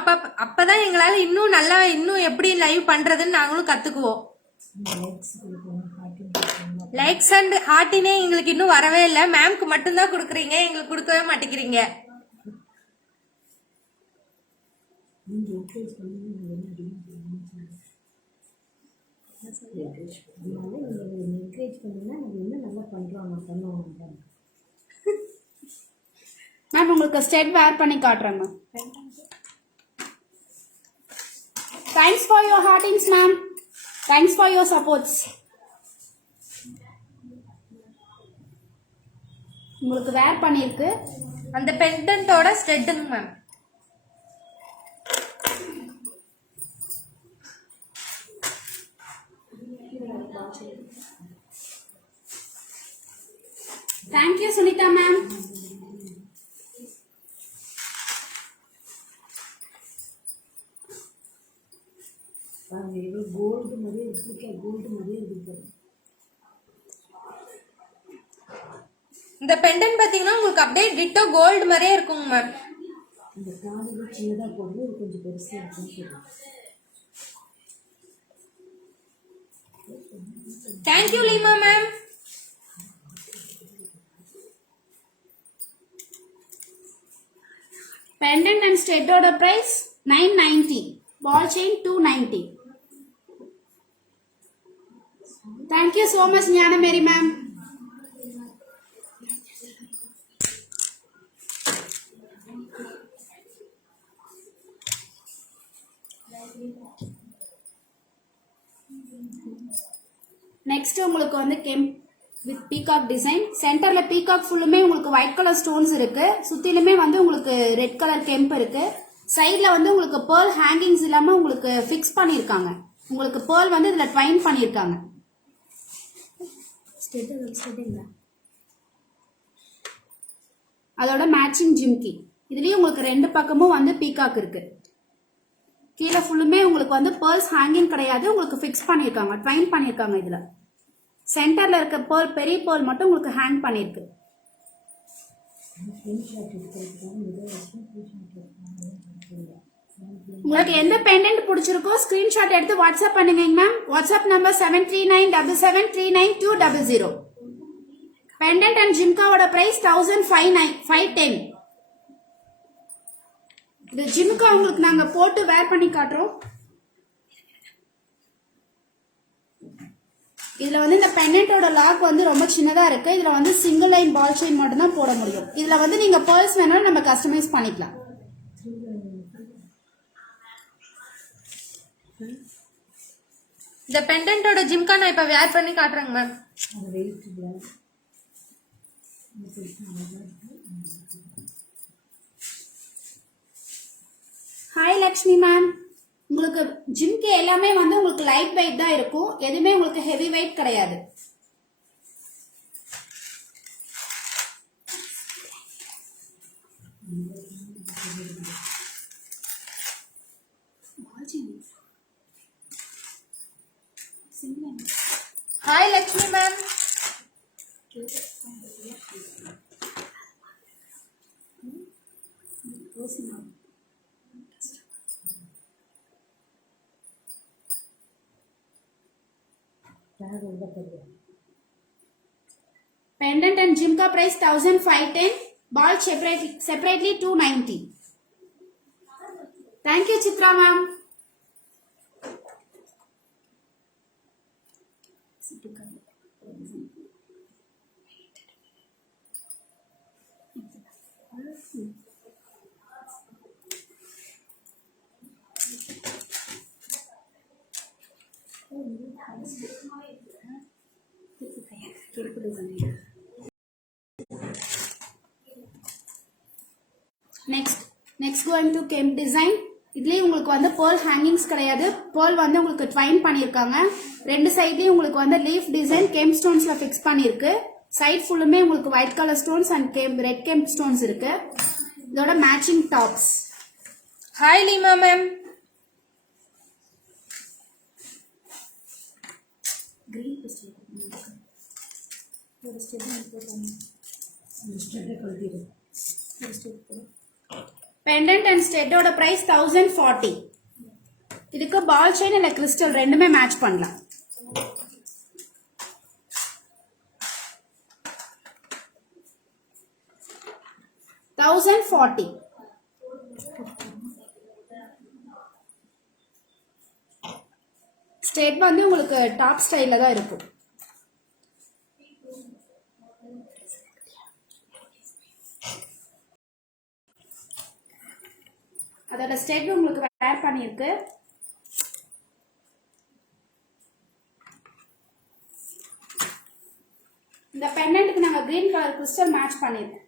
அப்பதான் எங்களால இன்னும் நல்லா இன்னும் எப்படி லைவ் பண்றதுன்னு நாங்களும் கத்துக்குவோம். லைக்ஸ் அண்ட் ஹார்ட்டினே எங்களுக்கு இன்னும் வரவே இல்லை. மேம்க்கு மட்டும்தான் கொடுக்குறீங்க, எங்களுக்கு கொடுக்கவே மாட்டேங்கிறீங்க. மேம் உங்களுக்கு ஸ்டெட் வேர் பண்ணி காட்டுறேன் ma'am. Thanks for your heartings ma'am. Thanks for your supports. உங்களுக்கு வேர் பண்ணிருக்கு அந்த பெண்டன்ட்டோட ஸ்டெட்டுங்க ma'am. Thank you Sunitha ma'am. Gold மாதிரியே இருக்கு. கோல்டு மாதிரியே இருக்கு. இந்த பெண்டன் பாத்தீங்கன்னா உங்களுக்கு அப்படியே டிட்டோ கோல்டு மாதிரியே இருக்குங்க மேம். இந்த காது சின்னதா போடுறது இது கொஞ்சம் பெருசா இருக்கும். Thank you Lima ma'am. Pendant and stetோட price 990. Ball chain 290. Thank you so much Nyanameri ma'am. Next உங்களுக்கு வந்து கெம்ப் வித் பீகாக் டிசைன். சென்டர்ல பீகாக் ஃபுல்லுமே உங்களுக்கு ஒயிட் கலர் ஸ்டோன்ஸ் இருக்கு. சுத்திலுமே வந்து உங்களுக்கு ரெட் கலர் கெம்ப் இருக்கு. சைட்ல வந்து உங்களுக்கு பேர்ல் ஹேங்கிங்ஸ் இல்லாம உங்களுக்கு ஃபிக்ஸ் பண்ணிருக்காங்க. உங்களுக்கு பேர்ல் வந்து இதுல ட்வைன் பண்ணிருக்காங்க. அதோட மேட்சிங் ஜிம்கி. இதுலயும் உங்களுக்கு ரெண்டு பக்கமும் வந்து பீகாக் இருக்கு. கீழே ஃபுல்லுமே உங்களுக்கு வந்து பேர்ல்ஸ் ஹேங்கிங் கிடையாது, உங்களுக்கு ஃபிக்ஸ் பண்ணிருக்காங்க, ட்வைன் பண்ணிருக்காங்க. இதுல சென்டர்ல இருக்க பேர்ல் பெரிய பேர்ல் மட்டும் உங்களுக்கு ஹேங் பண்ணிருக்கு. உங்களுக்கு எந்த பெண்டன்ட் பிடிச்சிருக்கோ ஸ்கிரீன்ஷாட் எடுத்து வாட்ஸ்அப் பண்ணுங்க ma'am. WhatsApp number 7397739200. Pendant and ஜிம்காவோட பிரைஸ் 1510. இந்த ஜிம்கா உங்களுக்கு நாங்க போட்டு வேர் பண்ணி காட்டுறோம். இதுல வந்து இந்த பெண்டன்ட்டோட லாக் வந்து ரொம்ப சின்னதா இருக்கு. இதுல வந்து சிங்கிள் லைன் பால் செயின் மட்டும் தான் போட முடியும். இதுல வந்து நீங்க பேர்ல்ஸ் வேணாலும் நம்ம கஸ்டமைஸ் பண்ணிக்கலாம். இந்த பெண்டன்ட்டோட ஜிம்கா நான் இப்ப வேர் பண்ணி காட்டுறேங்க மேம். Hi Lakshmi ma'am. உங்களுக்கு ஜிம்கே எல்லாமே வந்து உங்களுக்கு லைட் வெயிட் தான் இருக்கும். எதுவுமே உங்களுக்கு ஹெவி வெயிட் கிடையாது. டேக் உள்ள தெரியும். Pendant and jhumka price 1510. Ball separately 290. Thank you, Chitra ma'am. Next going to Kemp design. இதுலயும் உங்களுக்கு வந்து pearl hangings கிடையாது. pearl வந்து உங்களுக்கு twine பண்ணிருக்காங்க. ரெண்டு சைடுலயும் உங்களுக்கு வந்து leaf design Kemp stonesல fix பண்ணிருக்கு. சைடு ஃபுல்லுமே உங்களுக்கு white color stones and red Kemp stones இருக்கு. இதோட matching tops. Hi Lima ma'am. Green crystal. ஒரு ஸ்டெப் போடுங்க. Step கழட்டிடு. Pendant and stud price 1040. இதுக்கு ball chain இல்ல crystal ரெண்டுமே மேட்ச் பண்ணலாம். $1040. ஸ்டெப் வந்து உங்களுக்கு டாப் ஸ்டைல்ல தான் இருக்கும். அதோட ஸ்டெப் உங்களுக்கு வேர் பண்ணிருக்கு. இந்த பெண்டன்ட்க்கு நாங்க கிரீன் கலர் கிறிஸ்டல் மேட்ச் பண்ணிருக்கோம்.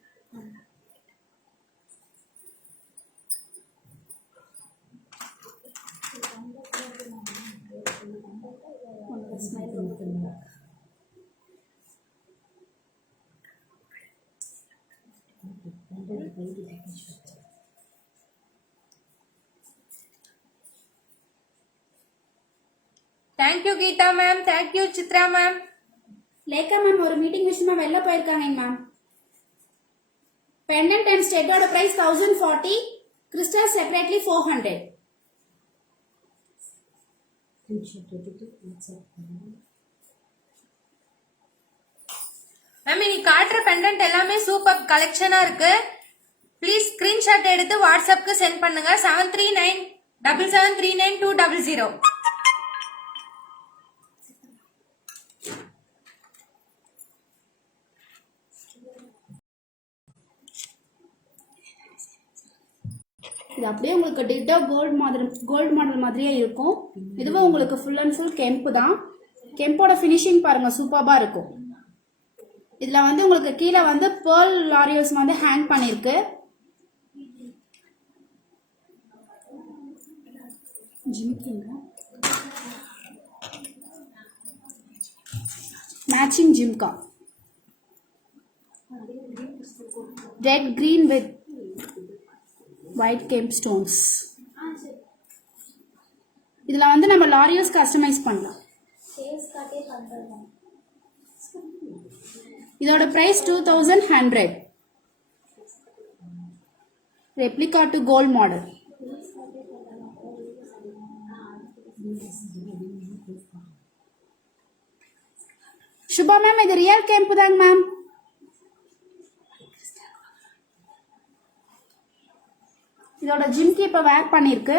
Thank you Geetha ma'am. Thank you Chitra ma'am. Lekha ma'am ஒரு மீட்டிங் விஷயமா வெளில போயிருக்காங்க மேம். பெண்டன்ட் அண்ட் ஸ்டெட்டோட பிரைஸ் 1040. Crystal separately 400. மேம் இன்னைக்கு காட்டுற பெண்டன்ட் எல்லாமே சூப்பர் கலெக்ஷனா இருக்கு. ப்ளீஸ் ஸ்கிரீன்ஷாட் எடுத்து வாட்ஸ்அப்க்கு சென்ட் பண்ணுங்க. 7397739200. இது அப்படியே உங்களுக்கு டிட்டோ கோல்டு மாடல் மாதிரியே இருக்கும். இதுவும் உங்களுக்கு ஃபுல் அண்ட் ஃபுல் கெம்ப் தான். கெம்போட ஃபினிஷிங் பாருங்க சூப்பர்பா இருக்கும். இதுல வந்து உங்களுக்கு கீழே வந்து pearl லாரியல்ஸ் வந்து ஹேங் பண்ணிருக்கு. Matching jhumka red green with white Kemp stones. இதுல வந்து நம்ம லாரியல்ஸ் கஸ்டமைஸ் பண்ணலாம். இதோட price 2100. Replica to gold model. Subha ma'am இது ரியல் கேம்ப் தாங்க மேம். இதோட ஜிம்கி இப்ப வேர் பண்ணிருக்கு.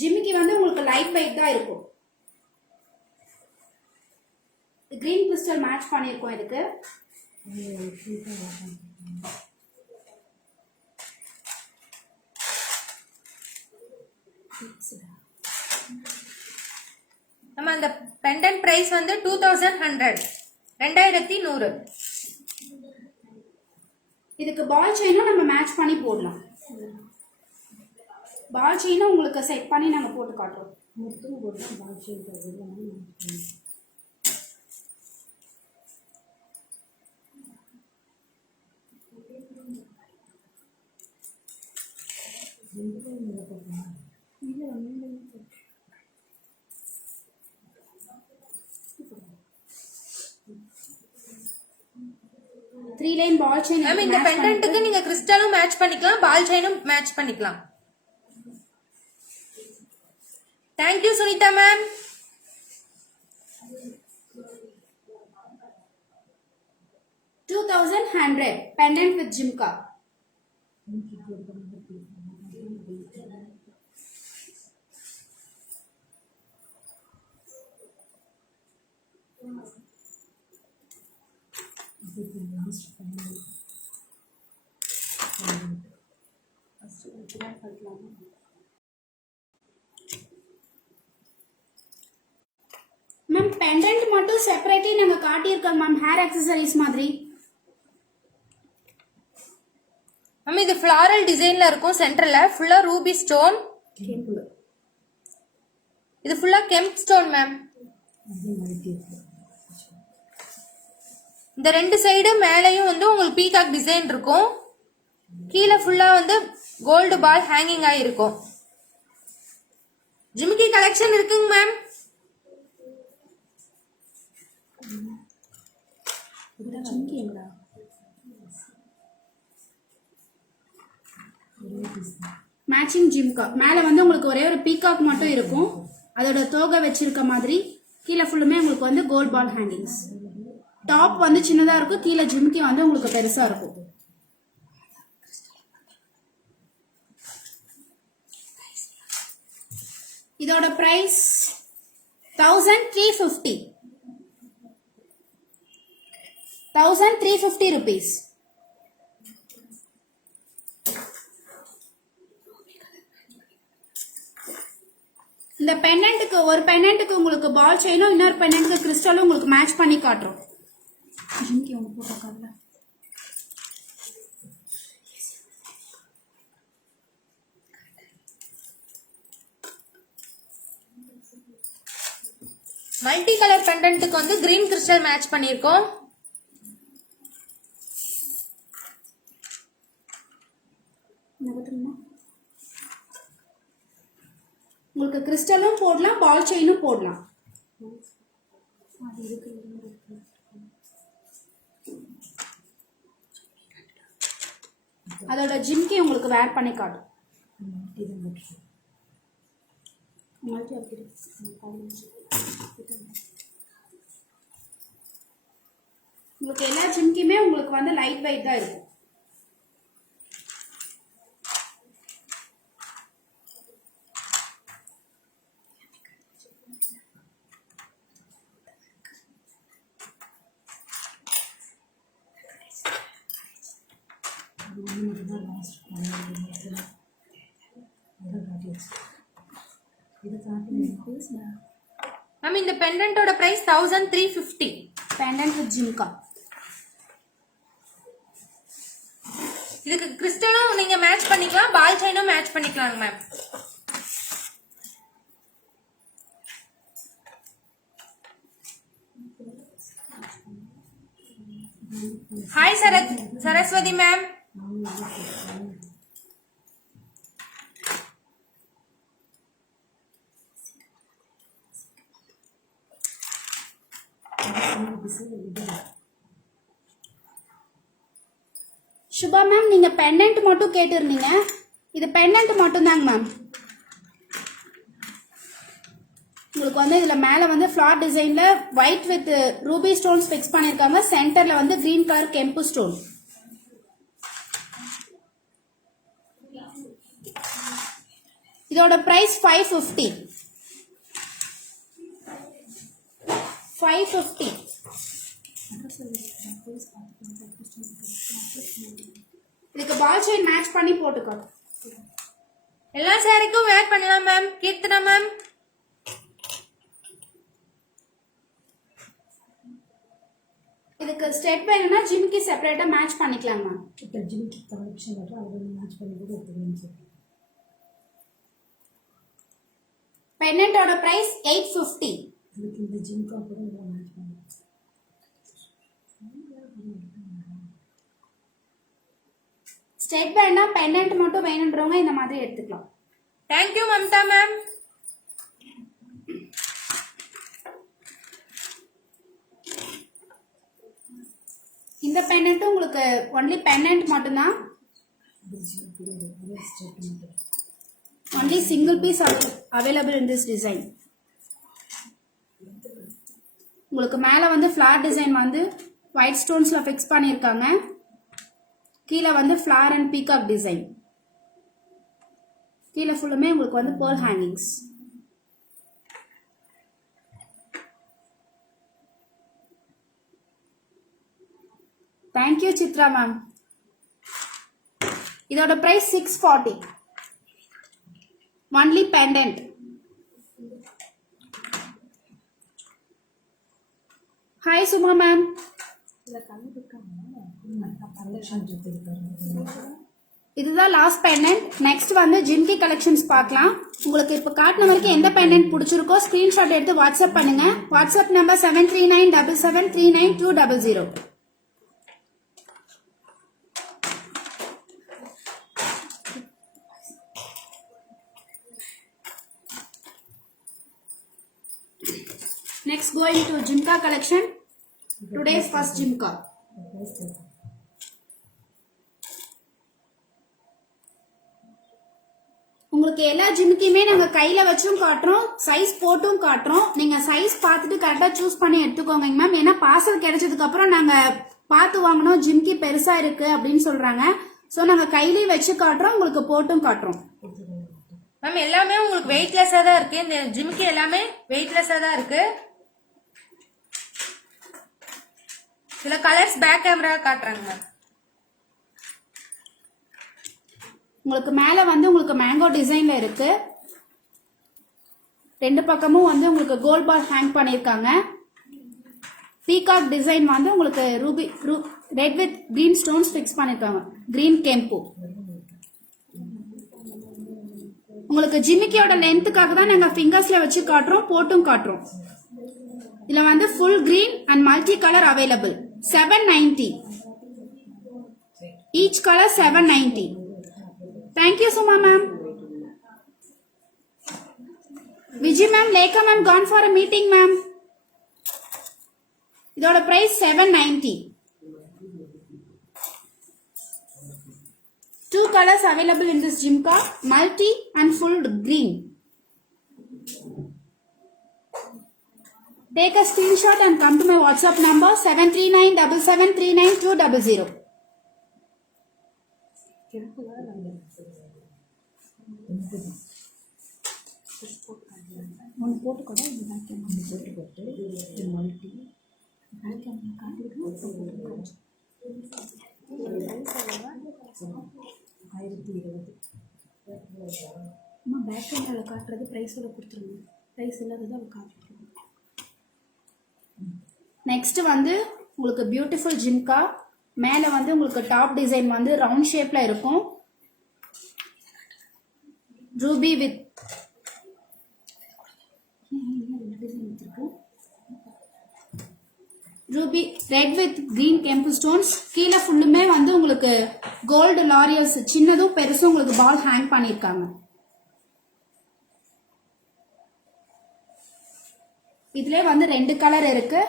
ஜிம்மிக்கு வந்து உங்களுக்கு லைட் வெயிட் தான் இருக்கும். கிரீன் கிறிஸ்டல் மேட்ச் பண்ணிருக்கோம் இதுக்கு. நம்ம அந்த பெண்டன்ட் பிரைஸ் வந்து 2100. 2100. இதுக்கு பால் செயினும் நம்ம மேட்ச் பண்ணி போடலாம். பால் செயினும் உங்களுக்கு செட் பண்ணி நாங்க போட்டு காட்டுறோம். மொத்தம் போடலாம். Ball chain line ball chain ma'am இந்த பெண்டன்ட்டுக்கு நீங்க கிறிஸ்டலும் மேட்ச் பண்ணிக்கலாம், பால் செயினும் மேட்ச் பண்ணிக்கலாம். Thank you Sunitha ma'am. $2,100 pendant with jhumka. Ma'am pendant மட்டும் செப்பரேட்லி நாங்க காட்டியிருக்கோம் மேம், ஹேர் அக்சசரிஸ் மாதிரி. மேம் இது ஃபிளாரல் டிசைன்ல இருக்கும், சென்டர்ல ஃபுல்லா ரூபி ஸ்டோன், இது ஃபுல்லா கெம்ப் ஸ்டோன் மேம். இந்த ரெண்டு சைடு மேலையும் வந்து உங்களுக்கு பீகாக் டிசைன் இருக்கும், கீழே ஃபுல்லா வந்து கோல்டு பால் ஹேங்கிங் ஆயிருக்கும். ஜிமிக்கி கலெக்ஷன் இருக்குங்க மேம். மேட்சிங் ஜிம்கா மேல வந்து உங்களுக்கு ஒரே ஒரு பீகாக் மட்டும் இருக்கும், அதோட தோகை வச்சிருக்க மாதிரி. கீழே ஃபுல்லுமே உங்களுக்கு வந்து கோல்ட் பால் ஹேங்கிங்ஸ். டாப் வந்து சின்னதா இருக்கும், கீழே ஜிம்கி வந்து உங்களுக்கு பெருசா இருக்கும். இதோட பிரைஸ் 1350 1350 rupees. இந்த பெண்டன்ட்டுக்கு ஒரு பெண்டன்ட்டுக்கு உங்களுக்கு பால் செயினும் இன்னொரு பெண்டன்ட்டுக்கு கிறிஸ்டலும் உங்களுக்கு மேட்ச் பண்ணி காட்டுறோம். ஜிம்கி ஒன்று போட்டிருக்காங்க. மல்டி கலர் பெண்டன்ட்டுக்கு வந்து கிரீன் கிறிஸ்டல் மேட்ச் பண்ணியிருக்கோம். உங்களுக்கு கிறிஸ்டலும் போடலாம், பால் செயினும் போடலாம். அதோட ஜிம்கி உங்களுக்கு வேர் பண்ணி காட்டும். உங்களுக்கு எல்லா ஜிம்கியுமே உங்களுக்கு வந்து லைட் வெயிட் தான் இருக்கும். மேம் இந்த பெண்டன்ட்டோட பிரைஸ் 1350. Pendant with jhumka. இதுக்கு கிறிஸ்டலும் நீங்க மேட்ச் பண்ணிக்கலாம், பால் செயினும் மேட்ச் பண்ணிக்கலாங்க ma'am. Hi Saraswathi ma'am. Subha ma'am நீங்க பெண்டன்ட் மட்டும் கேட்டிருந்தீங்க, இது பெண்டன்ட் மட்டும் தாங்க மேம். உங்களுக்கு வந்து இதுல மேல வந்து ஃபிளார் டிசைன்ல white with Ruby stones fix பண்ணிருக்காங்க, சென்டர்ல வந்து கிரீன் கலர் கெம்பு ஸ்டோன். இதோட பிரைஸ் 550. 550. இதுக்கு பால் செயின் மேட்ச் பண்ணி போட்டுக்கோ. எல்லா சாரிக்கும் வேர் பண்ணலாம் மேம். கீர்த்தனா மேம். இதுக்கு ஸ்டெப் வேணும்னா ஜிம்கி செப்பரேட்டா மேட்ச் பண்ணிக்கலாம் மேம். இப்போ ஜிம்கி கலெக்ஷன் வர அதை மேட்ச் பண்ணி கூட எடுத்துக்கலாம். பெண்டன்ட்டோட பிரைஸ் 850. அதுக்கு இந்த ஜிம்கா கூட மேட்ச் பண்ணி. ஸ்டெப் வேணா பெண்டன்ட் மட்டும் வேணுன்றவங்க இந்த மாதிரி எடுத்துக்கலாம். Thank you Mamta ma'am. இந்த பெண்டன்ட்டும் உங்களுக்கு ஒன்லி பெண்டன்ட் மட்டும்தான். Only single piece available in this design. உங்களுக்கு மேலே வந்து ஃப்ளார் டிசைன் வந்து ஒயிட் ஸ்டோன்ஸில் ஃபிக்ஸ் பண்ணியிருக்காங்க. கீழே வந்து ஃப்ளார் அண்ட் பீகாக் டிசைன். கீழே ஃபுல்லுமே உங்களுக்கு வந்து pearl hangings. Thank you Chitra ma'am. இதோட price 640. Only pendant. Hi Suma ma'am. இதுதான் லாஸ்ட் பெண்டன்ட். நெக்ஸ்ட் வந்து ஜிம்கி கலெக்ஷன்ஸ் பார்க்கலாம். உங்களுக்கு இப்போ காட்டின வரைக்கும் எந்த பெண்டன்ட் பிடிச்சிருக்கோ ஸ்கிரீன்ஷாட் எடுத்து வாட்ஸ்அப் பண்ணுங்க. WhatsApp number 7397739200. Next going to Jimka collection. Today's first Jimka. உங்களுக்கு எல்லா ஜிம்கியுமே நாங்கள் கையில் வச்சும் காட்டுறோம், சைஸ் போட்டும் காட்டுறோம். நீங்கள் சைஸ் பார்த்துட்டு கரெக்டாக சூஸ் பண்ணி எடுத்துக்கோங்க மேம். ஏன்னா பார்சல் கிடைச்சதுக்கப்புறம் நாங்கள் பார்த்து வாங்கினோம், ஜிம்கி பெருசாக இருக்குது அப்படின்னு சொல்கிறாங்க. ஸோ நாங்கள் கையிலேயே வச்சு காட்டுறோம், உங்களுக்கு போட்டும் காட்டுறோம். மேம் எல்லாமே உங்களுக்கு வெயிட்லெஸ்ஸாக தான் இருக்குது. இந்த ஜிம்கி எல்லாமே வெயிட்லெஸ்ஸாக தான் இருக்குது. சில கலர்ஸ் பேக் கேமரா காட்டுறாங்க மேம். உங்களுக்கு மேலே வந்து உங்களுக்கு மேங்கோ டிசைனில் இருக்கு. ரெண்டு பக்கமும் வந்து உங்களுக்கு கோல்ட் பால் ஹேங் பண்ணியிருக்காங்க. பீகாக் டிசைன் வந்து உங்களுக்கு red with green stones fix பண்ணியிருக்காங்க. கிரீன் கெம்பு. உங்களுக்கு ஜிமிக்கியோட லென்த்துக்காக தான் நாங்கள் ஃபிங்கர்ஸ்ல வச்சு காட்டுறோம், போட்டும் காட்டுறோம். இதில் வந்து full green and multi colour available. 790. Each color 790. Thank you Suma ma'am. Vijay ma'am, Lekha ma'am gone for a meeting ma'am. இதோட price 790. Two colors available in this Jimka, multi and full green. Take a screenshot and come to my WhatsApp number 7397739200. Back கேமரால காட்டுறது பிரைஸோட கொடுத்துருங்க. பிரைஸ் இல்லாததை காட்டுறோம். நெக்ஸ்ட் வந்து உங்களுக்கு பியூட்டிஃபுல் ஜிம்கா. மேலே வந்து உங்களுக்கு டாப் டிசைன் வந்து ரவுண்ட் ஷேப்ல இருக்கும். Ruby with ruby red with green கெம்பு ஸ்டோன்ஸ். கீழே ஃபுல்லுமே வந்து உங்களுக்கு கோல்டு லாரியல்ஸ் சின்னதும் பெருசும் உங்களுக்கு பால் ஹேங் பண்ணியிருக்காங்க. இதுல வந்து ரெண்டு கலர் இருக்கு,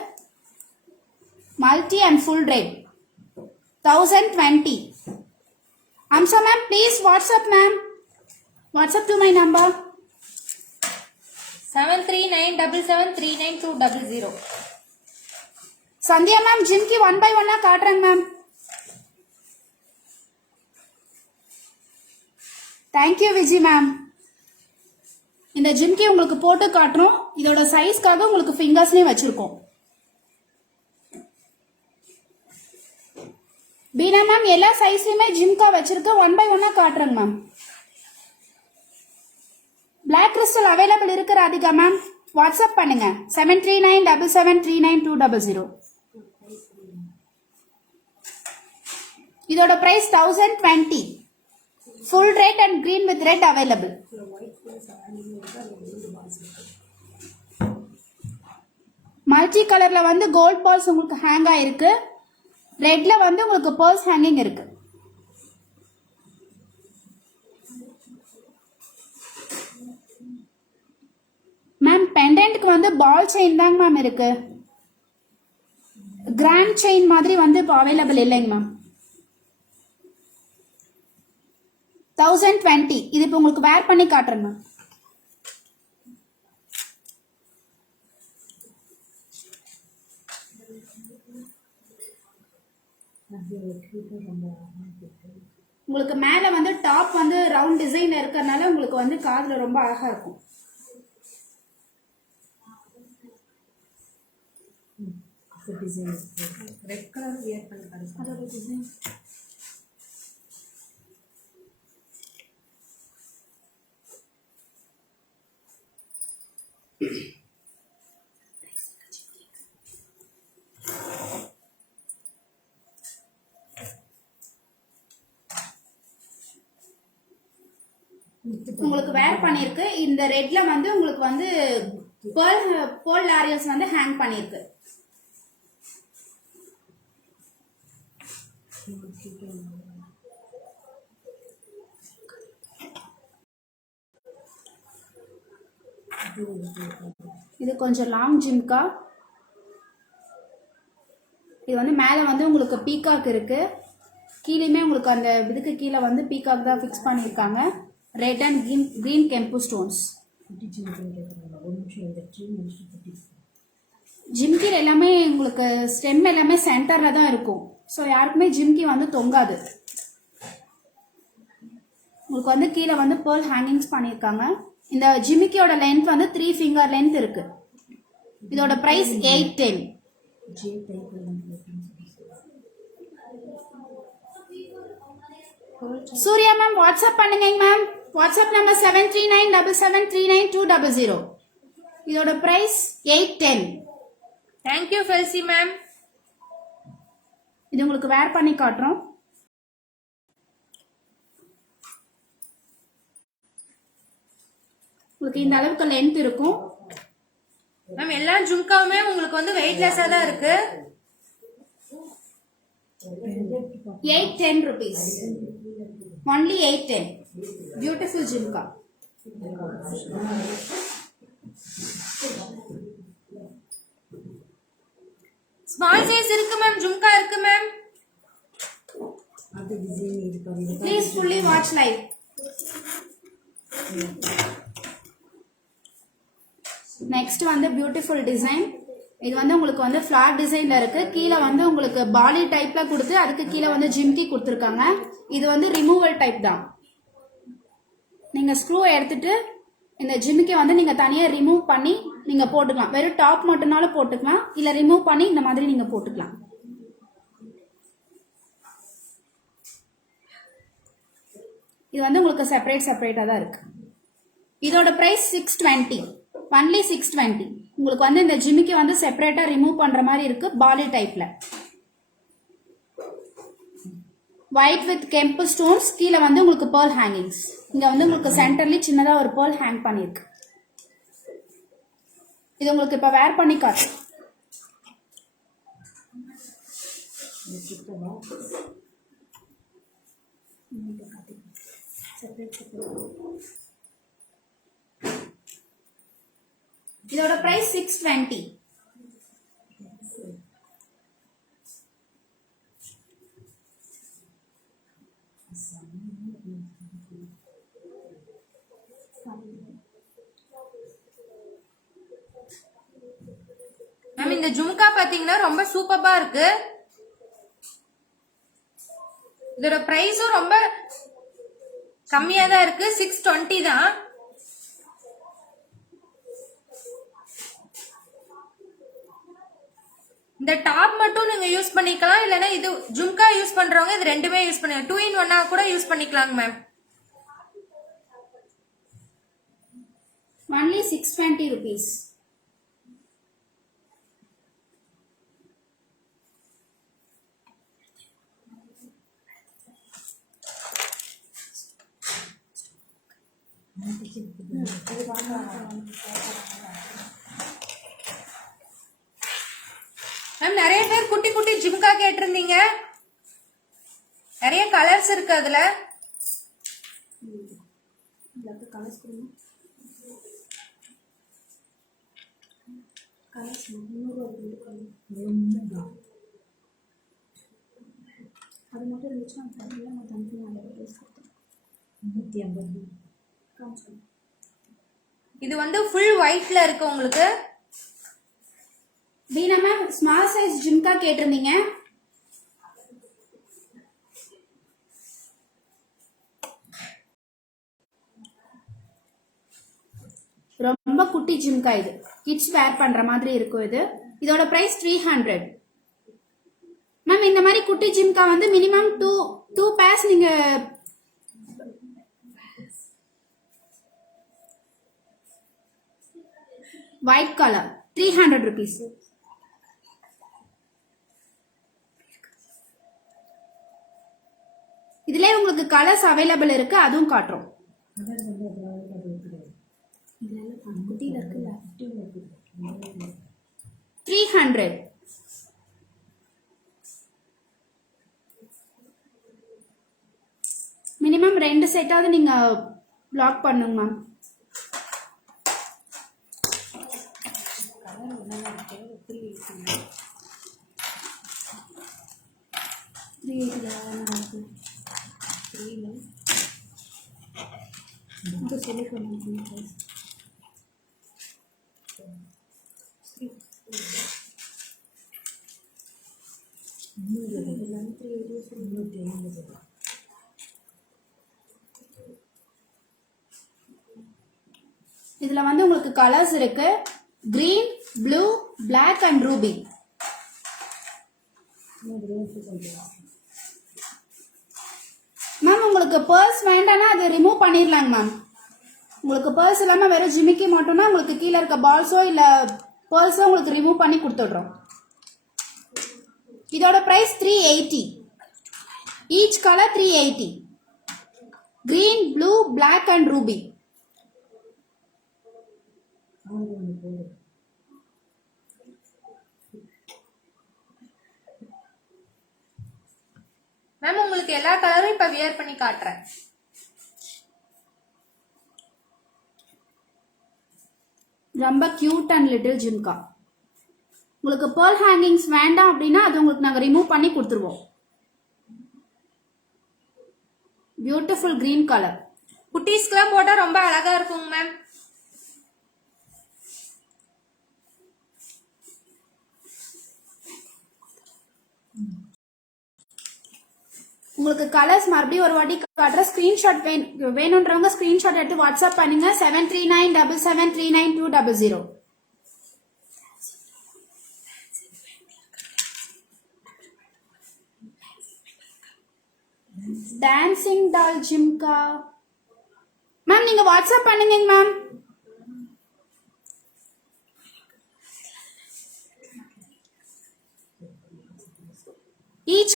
multi and full red. 1020. Amsa ma'am, please WhatsApp ma'am. WhatsApp to my number 7397739200. Sandhya ma'am, Jimki 1 by 1 காட்டுறேன் ma'am. Thank you Vijay ma'am. இந்த ஜிம்கி உங்களுக்கு போட்டு காட்டுறோம். இதோட சைஸ்க்காக உங்களுக்கு ஃபிங்கர்ஸ்லயே வச்சிருக்கோம். பீனா மேம், எல்லா சைஸ்லயுமே ஜிம்கா வச்சிருக்க 1 by 1 காட்டுறேங்க மேம். பிளாக் கிறிஸ்டல் அவைலபிள் இருக்கு ராதிகா மேம். வாட்ஸ்அப் பண்ணுங்க 7397739200. இதோட price 1020. Full red and green with red available. Multi கலர்ல வந்து கோல்ட் பால்ஸ் உங்களுக்கு ஹேங் ஆயிருக்கு. ரெட்ல வந்து உங்களுக்கு பர்ஸ் ஹேங்கிங் இருக்கு. மேம் பெண்டன்ட்க்கு வந்து பால் செயின் தாங்க மேம் இருக்கு. கிராண்ட் செயின் மாதிரி வந்து இப்போ அவைலபிள் இல்லைங்க மேம். 1020. இது இப்போ உங்களுக்கு வேர் பண்ணி காட்டுறேன் மேம். உங்களுக்கு மேல வந்து டாப் வந்து ரவுண்ட் டிசைன்ல இருக்கறனால உங்களுக்கு வந்து காதுல ரொம்ப அழகா இருக்கும். ரெட் கலர் வியர் பண்ணி பாருங்க. அதோட டிசைன் உங்களுக்கு வேர் பண்ணிருக்கு. இந்த ரெட்ல வந்து உங்களுக்கு வந்து பேர்ல் லாரியல்ஸ் வந்து ஹேங் பண்ணிருக்கு. இது கொஞ்சம் லாங் ஜிம்கா. இது வந்து மேலே வந்து உங்களுக்கு பீகாக் இருக்கு. கீழேயுமே உங்களுக்கு அந்த இதுக்கு கீழே வந்து பீகாக் தான் ஃபிக்ஸ் பண்ணியிருக்காங்க. ரெட் அண்ட் கிரீன் கெம்பு ஸ்டோன்ஸ். ஜிம்கி எல்லாமே உங்களுக்கு ஸ்டெம் எல்லாமே சென்டர்ல தான் இருக்கும். ஸோ யாருக்குமே ஜிம்கி வந்து தொங்காது. உங்களுக்கு வந்து கீழே வந்து பேர்ல் ஹேங்கிங்ஸ் பண்ணியிருக்காங்க. இந்த ஜிமிக்கியோட லென்த் வந்து 3 ஃபிங்கர் லென்த் இருக்கு. இதோட பிரைஸ் 810. சூர்யா மேம் வாட்ஸ்அப் பண்ணுங்க மேம். WhatsApp number 7397739200. இதோட பிரைஸ் 810. Thank you Felcy ma'am. இது உங்களுக்கு வேர் பண்ணி காட்டுறோம். உங்களுக்கு இந்த அளவுக்கு லென்த் இருக்கும் மேம். எல்லா ஜும்காவுமே உங்களுக்கு வந்து வெயிட்லெஸ்ஸா தான் இருக்கு. 810 rupees. Only 810. Beautiful jhumka. Small size இருக்கு மேம். ஜும்கா இருக்கு ma'am. Please fully watch live. Next வந்து பியூட்டிஃபுல் டிசைன். இது வந்து உங்களுக்கு வந்து ஃபிளார் டிசைன்ல இருக்கு. கீழே வந்து உங்களுக்கு பாலி டைப்ல கொடுத்து அதுக்கு கீழே வந்து ஜிம்கி கொடுத்துருக்காங்க. இது வந்து ரிமூவல் டைப் தான். நீங்க ஸ்க்ரூ எடுத்துட்டு இந்த ஜிம்கி வந்து நீங்க தனியா ரிமூவ் பண்ணி நீங்க போட்டுக்கலாம். வெறும் டாப் மட்டும்னாலும் போட்டுக்கலாம், இல்ல ரிமூவ் பண்ணி இந்த மாதிரி நீங்க போட்டுக்கலாம். இது வந்து உங்களுக்கு செப்பரேட்டா தான் இருக்கு. இதோட பிரைஸ் 620. ஒன்லி 620. உங்களுக்கு வந்து இந்த ஜிமிக்கி வந்து செப்பரேட்டா ரிமூவ் பண்ற மாதிரி இருக்கு. பாலி டைப்ல ஒயிட் வித் கெம்பு ஸ்டோன்ஸ். கீழே வந்து உங்களுக்கு பேர்ல் ஹேங்கிங்ஸ். இங்க வந்து உங்களுக்கு சென்டர்லி சின்னதா ஒரு பேர்ல் ஹேங் பண்ணிருக்கு. இது உங்களுக்கு இப்ப வேர் பண்ணி காட்டு. இதோட பிரைஸ் 620. மேம் இந்த ஜும்கா பாத்தீங்கன்னா ரொம்ப சூப்பரா இருக்கு. இதோட பிரைஸும் ரொம்ப கம்மியா தான் இருக்கு. 620 தான். இந்த டாப் மட்டும் நீங்க யூஸ் பண்ணிக்கலாம், இல்லனா இது ஜும்கா யூஸ் பண்றவங்க இது ரெண்டுமே யூஸ் பண்ணிக்கலாம். 2 in 1 கூட யூஸ் பண்ணிக்கலாங்க மேம். Only 620 rupees. மேம் நிறைய பேர் குட்டி குட்டி ஜிம்கா கேட்டிருந்தீங்க. நிறைய கலர்ஸ் இருக்கு அதுல. அது மட்டும் இருந்துச்சுன்னா தனியாக நான் தனியாக ப்ரைஸ் கொடுத்தேன். 150. காமிச்சேன். இது வந்து ஃபுல் ஒயிட்ல இருக்கு உங்களுக்கு. வீணா மேம் ஸ்மால் சைஸ் ஜிம்கா கேட்டிருந்தீங்க. ரொம்ப குட்டி ஜிம்கா இது. கிட்ஸ் வேர் பண்ற மாதிரி இருக்கும் இது. இதோட பிரைஸ் 300. மேம் இந்த மாதிரி குட்டி ஜிம்கா வந்து மினிமம் டூ பேர்ஸ் நீங்க ஒயிட் கலர் 300 rupees. இதுல உங்களுக்கு கலர்ஸ் அவைலபிள் இருக்கு, அதுவும் காட்டுறோம். கலர் வந்து எவ்வளவு அது இருக்குது. 300. மினிமம் 2 செட்டாவது நீங்க பிளாக் பண்ணுங்க மேம். எல்லாமே 350. இதுல வந்து உங்களுக்கு கலர்ஸ் இருக்கு. Green, blue, black and ruby. Ma'am உங்களுக்கு பர்ஸ் வேண்டாம்னா அதை ரிமூவ் பண்ணிடலாங்க மேம். உங்களுக்கு பர்ஸ் இல்லாம வெறும் ஜிமிக்கி மட்டும்னா உங்களுக்கு கீழே இருக்க பால்ஸோ இல்ல பர்ஸோ உங்களுக்கு ரிமூவ் பண்ணி கொடுத்துடுறோம். இதோட price 380. Each colour 380. Green, blue, black and ruby. Ma'am உங்களுக்கு எல்லா கலரும் இப்ப வியர் பண்ணி காட்டுறேன். ரொம்ப கியூட் அண்ட் லிட்டில் ஜிம்கா. உங்களுக்கு பேர்ல் ஹேங்கிங்ஸ் வேண்டாம் அப்படின்னா அது உங்களுக்கு நாங்கள் ரிமூவ் பண்ணி கொடுத்துருவோம். Beautiful green colour. குட்டீஸ்க்குலாம் போட்டா ரொம்ப அழகா இருக்குங்க மேம். உங்களுக்கு கலர்ஸ் மறுபடியும் ஒரு வாட்டி காட்டுற. ஸ்கிரீன்ஷாட் வேணுன்றவங்க ஸ்கிரீன்ஷாட் எடுத்து வாட்ஸ்அப் பண்ணுங்க. 7397739200. டான்சிங் டால் ஜிம்கா மேம் நீங்க வாட்ஸ்அப் பண்ணுங்க மேம். ஈச்